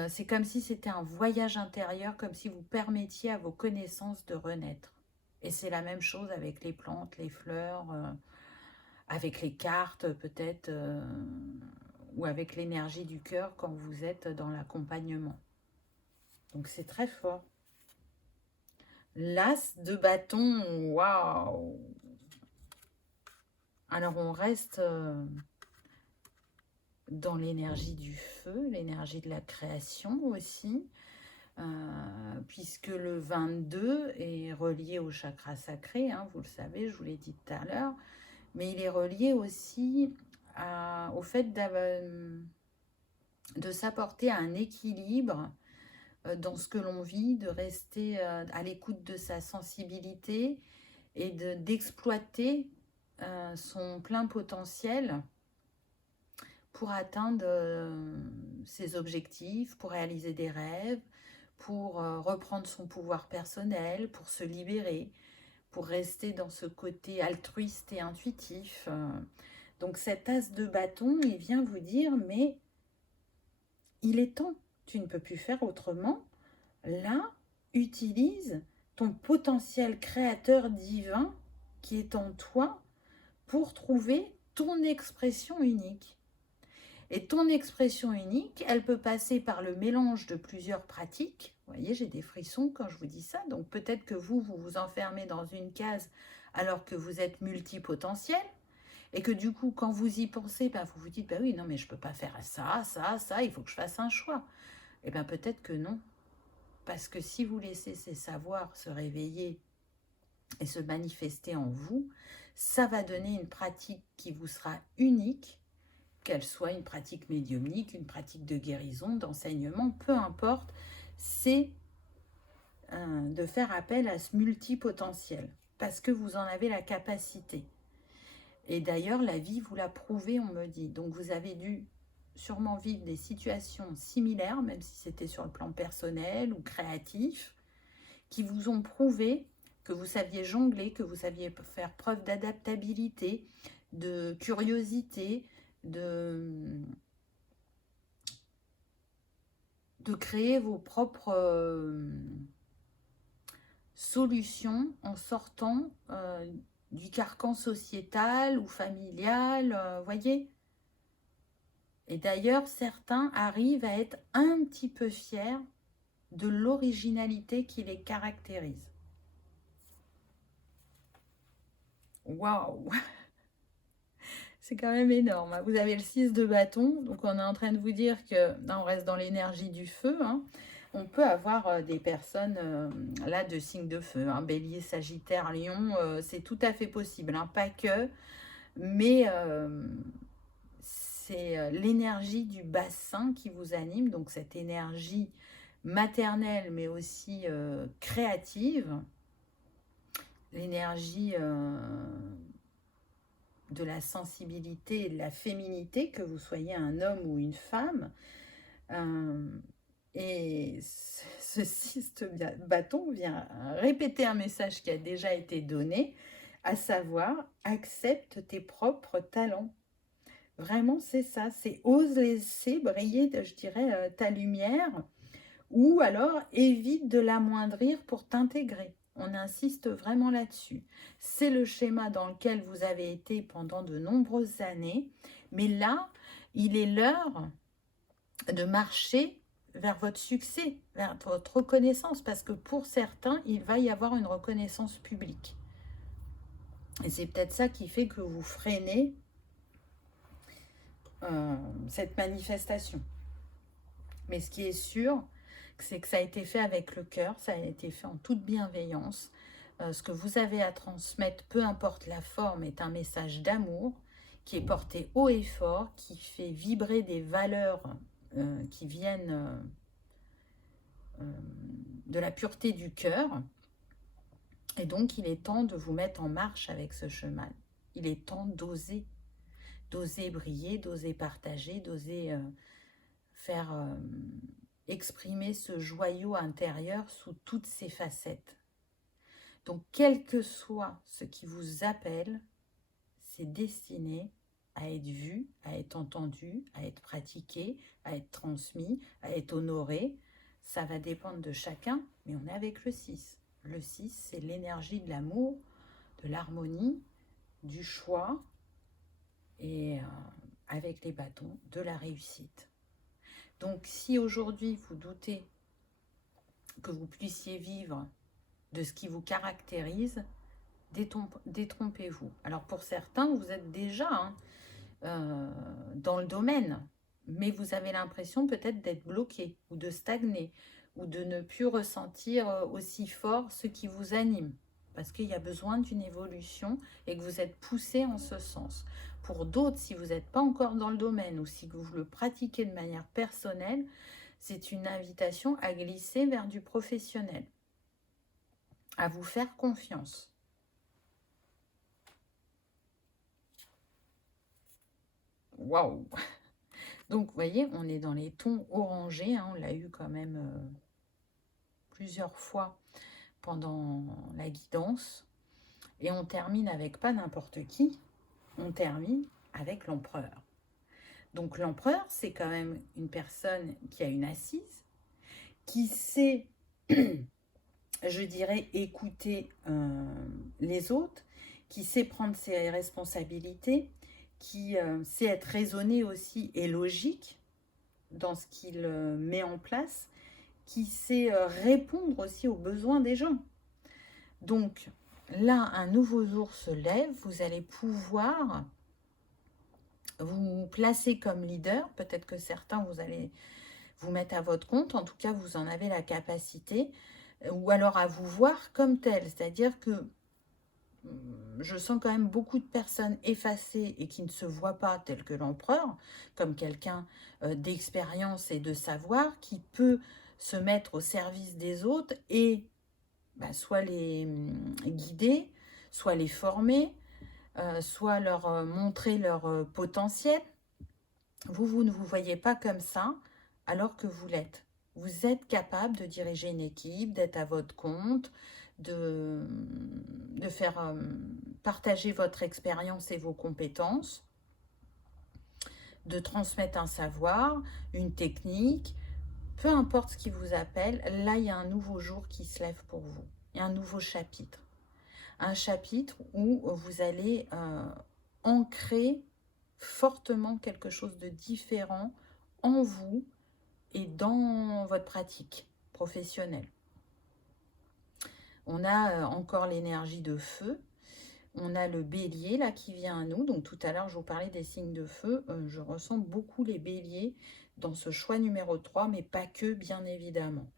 c'est comme si c'était un voyage intérieur, comme si vous permettiez à vos connaissances de renaître. Et c'est la même chose avec les plantes, les fleurs, avec les cartes peut-être, ou avec l'énergie du cœur quand vous êtes dans l'accompagnement. Donc c'est très fort. L'as de bâton, waouh! Alors on reste dans l'énergie du feu, l'énergie de la création aussi, puisque le 22 est relié au chakra sacré, hein, vous le savez, je vous l'ai dit tout à l'heure, mais il est relié aussi au fait de s'apporter à un équilibre dans ce que l'on vit, de rester à l'écoute de sa sensibilité et d'exploiter son plein potentiel pour atteindre ses objectifs, pour réaliser des rêves, pour reprendre son pouvoir personnel, pour se libérer, pour rester dans ce côté altruiste et intuitif. Donc cet as de bâton, il vient vous dire, mais il est temps, tu ne peux plus faire autrement. Là, utilise ton potentiel créateur divin qui est en toi pour trouver ton expression unique. Et ton expression unique, elle peut passer par le mélange de plusieurs pratiques. Vous voyez, j'ai des frissons quand je vous dis ça. Donc peut-être que vous vous enfermez dans une case alors que vous êtes multipotentiel. Et que du coup, quand vous y pensez, ben, vous vous dites, oui, non, mais je ne peux pas faire ça, il faut que je fasse un choix. Et bien peut-être que non. Parce que si vous laissez ces savoirs se réveiller et se manifester en vous, ça va donner une pratique qui vous sera unique, qu'elle soit une pratique médiumnique, une pratique de guérison, d'enseignement, peu importe, c'est de faire appel à ce multipotentiel, parce que vous en avez la capacité. Et d'ailleurs, la vie vous l'a prouvé, on me dit. Donc vous avez dû sûrement vivre des situations similaires, même si c'était sur le plan personnel ou créatif, qui vous ont prouvé que vous saviez jongler, que vous saviez faire preuve d'adaptabilité, de curiosité, de créer vos propres solutions en sortant du carcan sociétal ou familial, voyez. Et d'ailleurs, certains arrivent à être un petit peu fiers de l'originalité qui les caractérise. Waouh! C'est quand même énorme. Vous avez le 6 de bâton, donc on est en train de vous dire que là, on reste dans l'énergie du feu. Hein. On peut avoir des personnes là de signe de feu, hein, Bélier, Sagittaire, Lion, c'est tout à fait possible, hein, pas que, mais c'est l'énergie du bassin qui vous anime, donc cette énergie maternelle, mais aussi créative, l'énergie de la sensibilité et de la féminité, que vous soyez un homme ou une femme. Et ce 6 de bâton vient répéter un message qui a déjà été donné, à savoir, accepte tes propres talents. Vraiment, c'est ça, c'est ose laisser briller, je dirais, ta lumière, ou alors évite de l'amoindrir pour t'intégrer. On insiste vraiment là-dessus. C'est le schéma dans lequel vous avez été pendant de nombreuses années, mais là, il est l'heure de marcher vers votre succès, vers votre reconnaissance, parce que pour certains, il va y avoir une reconnaissance publique. Et c'est peut-être ça qui fait que vous freinez cette manifestation. Mais ce qui est sûr, c'est que ça a été fait avec le cœur, ça a été fait en toute bienveillance. Ce que vous avez à transmettre, peu importe la forme, est un message d'amour qui est porté haut et fort, qui fait vibrer des valeurs qui viennent de la pureté du cœur. Et donc, il est temps de vous mettre en marche avec ce chemin. Il est temps d'oser. D'oser briller, d'oser partager, d'oser faire exprimer ce joyau intérieur sous toutes ses facettes. Donc, quel que soit ce qui vous appelle, c'est destiné à être vu, à être entendu, à être pratiqué, à être transmis, à être honoré. Ça va dépendre de chacun, mais on est avec le 6. Le 6, c'est l'énergie de l'amour, de l'harmonie, du choix et avec les bâtons, de la réussite. Donc, si aujourd'hui vous doutez que vous puissiez vivre de ce qui vous caractérise, détrompez-vous. Alors, pour certains, vous êtes déjà dans le domaine, mais vous avez l'impression peut-être d'être bloqué ou de stagner ou de ne plus ressentir aussi fort ce qui vous anime parce qu'il y a besoin d'une évolution et que vous êtes poussé en ce sens. Pour d'autres, si vous n'êtes pas encore dans le domaine ou si vous le pratiquez de manière personnelle, c'est une invitation à glisser vers du professionnel, à vous faire confiance. Waouh! Donc, vous voyez, on est dans les tons orangés, hein, on l'a eu quand même plusieurs fois pendant la guidance. Et on termine avec pas n'importe qui, on termine avec l'empereur. Donc l'empereur, c'est quand même une personne qui a une assise, qui sait, je dirais, écouter les autres, qui sait prendre ses responsabilités, qui sait être raisonné aussi et logique dans ce qu'il met en place, qui sait répondre aussi aux besoins des gens. Donc là, un nouveau jour se lève, vous allez pouvoir vous placer comme leader. Peut-être que certains, vous allez vous mettre à votre compte. En tout cas, vous en avez la capacité. Ou alors à vous voir comme tel. C'est-à-dire que je sens quand même beaucoup de personnes effacées et qui ne se voient pas tel que l'empereur, comme quelqu'un d'expérience et de savoir qui peut se mettre au service des autres et soit les guider, soit les former, soit leur montrer leur potentiel. Vous ne vous voyez pas comme ça alors que vous l'êtes. Vous êtes capable de diriger une équipe, d'être à votre compte, de faire partager votre expérience et vos compétences, de transmettre un savoir, une technique, peu importe ce qui vous appelle. Là, il y a un nouveau jour qui se lève pour vous. Il y a un nouveau chapitre. Un chapitre où vous allez ancrer fortement quelque chose de différent en vous et dans votre pratique professionnelle. On a encore l'énergie de feu. On a le bélier là qui vient à nous. Donc tout à l'heure, je vous parlais des signes de feu. Je ressens beaucoup les béliers dans ce choix numéro 3, mais pas que, bien évidemment.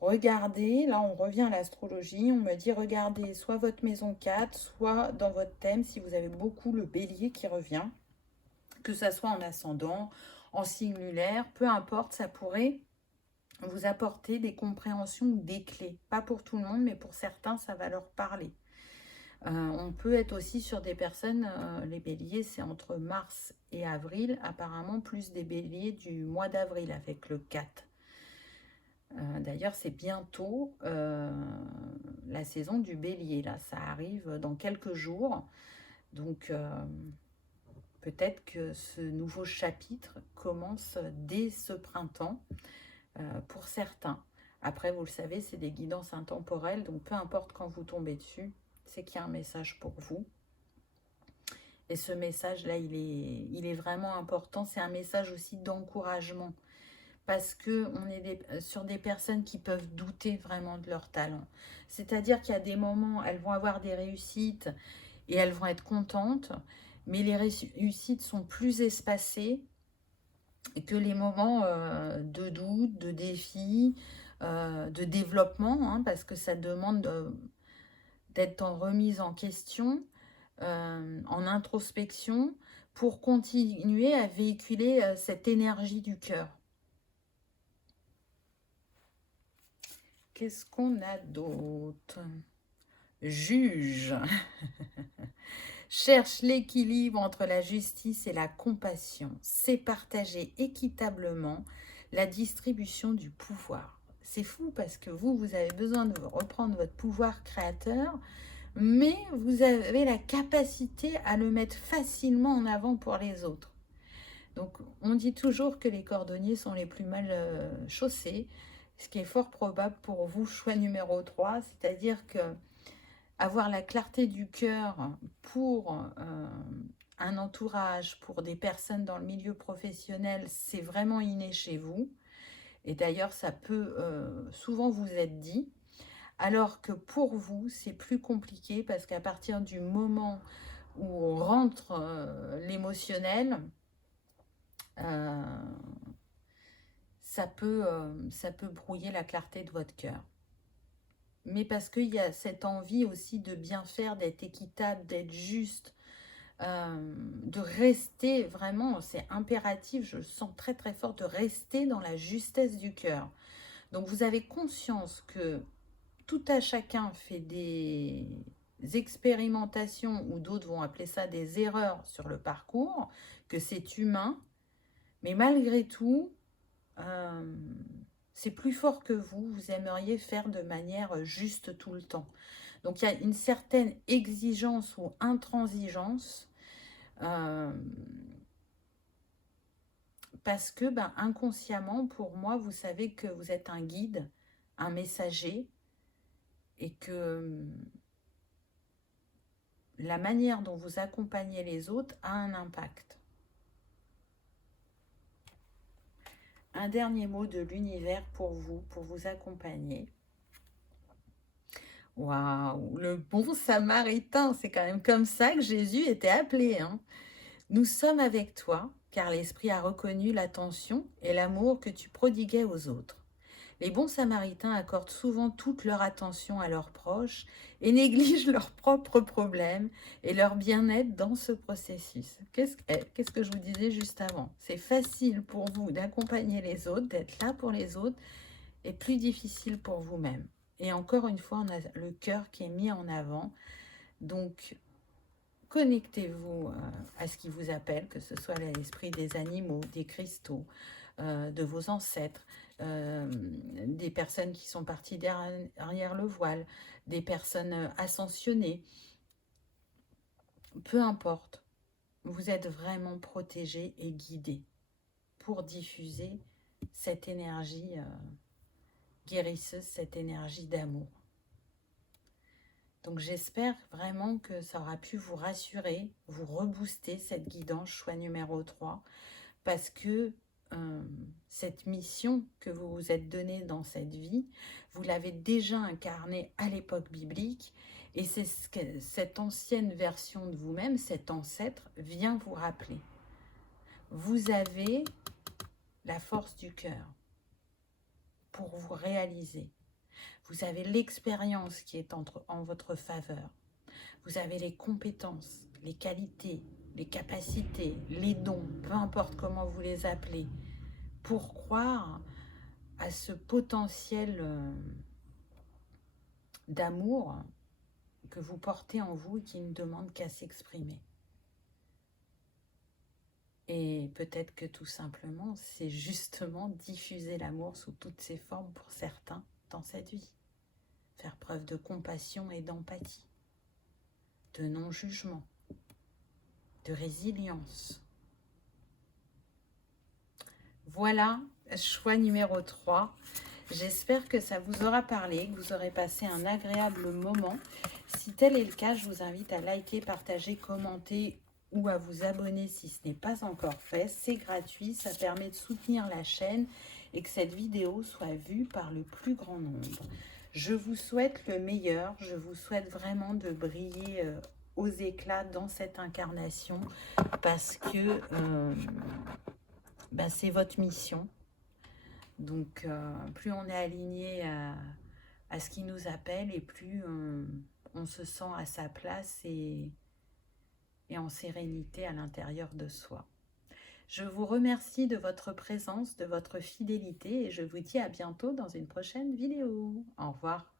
Regardez, là on revient à l'astrologie, on me dit regardez soit votre maison 4, soit dans votre thème, si vous avez beaucoup le bélier qui revient, que ça soit en ascendant, en signe lunaire, peu importe, ça pourrait vous apporter des compréhensions ou des clés. Pas pour tout le monde, mais pour certains, ça va leur parler. On peut être aussi sur des personnes, les béliers, c'est entre mars et avril, apparemment plus des béliers du mois d'avril avec le 4. D'ailleurs, c'est bientôt la saison du bélier. Là, ça arrive dans quelques jours. Donc, peut-être que ce nouveau chapitre commence dès ce printemps pour certains. Après, vous le savez, c'est des guidances intemporelles. Donc, peu importe quand vous tombez dessus, c'est qu'il y a un message pour vous. Et ce message-là, il est vraiment important. C'est un message aussi d'encouragement. Parce qu'on est sur des personnes qui peuvent douter vraiment de leur talent. C'est-à-dire qu'il y a des moments, elles vont avoir des réussites et elles vont être contentes, mais les réussites sont plus espacées que les moments de doute, de défi, de développement, hein, parce que ça demande d'être en remise en question, en introspection, pour continuer à véhiculer cette énergie du cœur. Qu'est-ce qu'on a d'autre? juge. Cherche l'équilibre entre la justice et la compassion. C'est partager équitablement la distribution du pouvoir. C'est fou parce que vous avez besoin de reprendre votre pouvoir créateur, mais vous avez la capacité à le mettre facilement en avant pour les autres. Donc, on dit toujours que les cordonniers sont les plus mal chaussés, ce qui est fort probable pour vous, choix numéro 3, c'est-à-dire que avoir la clarté du cœur pour un entourage, pour des personnes dans le milieu professionnel, c'est vraiment inné chez vous. Et d'ailleurs, ça peut souvent vous être dit. Alors que pour vous, c'est plus compliqué parce qu'à partir du moment où rentre l'émotionnel, ça peut brouiller la clarté de votre cœur. Mais parce qu'il y a cette envie aussi de bien faire, d'être équitable, d'être juste, de rester vraiment, c'est impératif, je le sens très très fort, de rester dans la justesse du cœur. Donc vous avez conscience que tout à chacun fait des expérimentations, ou d'autres vont appeler ça des erreurs sur le parcours, que c'est humain, mais malgré tout, c'est plus fort que vous aimeriez faire de manière juste tout le temps. Donc il y a une certaine exigence ou intransigeance parce que inconsciemment, pour moi, vous savez que vous êtes un guide, un messager, et que la manière dont vous accompagnez les autres a un impact. Un dernier mot de l'univers pour vous accompagner. Waouh, le bon samaritain, c'est quand même comme ça que Jésus était appelé. Nous sommes avec toi, car l'Esprit a reconnu l'attention et l'amour que tu prodiguais aux autres. Les bons samaritains accordent souvent toute leur attention à leurs proches et négligent leurs propres problèmes et leur bien-être dans ce processus. Qu'est-ce que je vous disais juste avant? C'est facile pour vous d'accompagner les autres, d'être là pour les autres, et plus difficile pour vous-même. Et encore une fois, on a le cœur qui est mis en avant. Donc, connectez-vous à ce qui vous appelle, que ce soit l'esprit des animaux, des cristaux, de vos ancêtres, des personnes qui sont parties derrière le voile, des personnes ascensionnées. Peu importe, vous êtes vraiment protégés et guidés pour diffuser cette énergie guérisseuse, cette énergie d'amour. Donc j'espère vraiment que ça aura pu vous rassurer, vous rebooster cette guidance choix numéro 3, parce que cette mission que vous vous êtes donnée dans cette vie, vous l'avez déjà incarnée à l'époque biblique, et c'est ce que cette ancienne version de vous-même, cet ancêtre, vient vous rappeler. Vous avez la force du cœur pour vous réaliser. Vous avez l'expérience qui est en votre faveur. Vous avez les compétences, les qualités, les capacités, les dons, peu importe comment vous les appelez, pour croire à ce potentiel d'amour que vous portez en vous et qui ne demande qu'à s'exprimer. Et peut-être que tout simplement, c'est justement diffuser l'amour sous toutes ses formes pour certains dans cette vie. Faire preuve de compassion et d'empathie, de non-jugement, de résilience. Voilà, choix numéro 3. J'espère que ça vous aura parlé, que vous aurez passé un agréable moment. Si tel est le cas, je vous invite à liker, partager, commenter ou à vous abonner si ce n'est pas encore fait. C'est gratuit, ça permet de soutenir la chaîne et que cette vidéo soit vue par le plus grand nombre. Je vous souhaite le meilleur, je vous souhaite vraiment de briller aux éclats dans cette incarnation parce que c'est votre mission. Donc, plus on est aligné à ce qui nous appelle et plus on se sent à sa place et en sérénité à l'intérieur de soi. Je vous remercie de votre présence, de votre fidélité et je vous dis à bientôt dans une prochaine vidéo. Au revoir.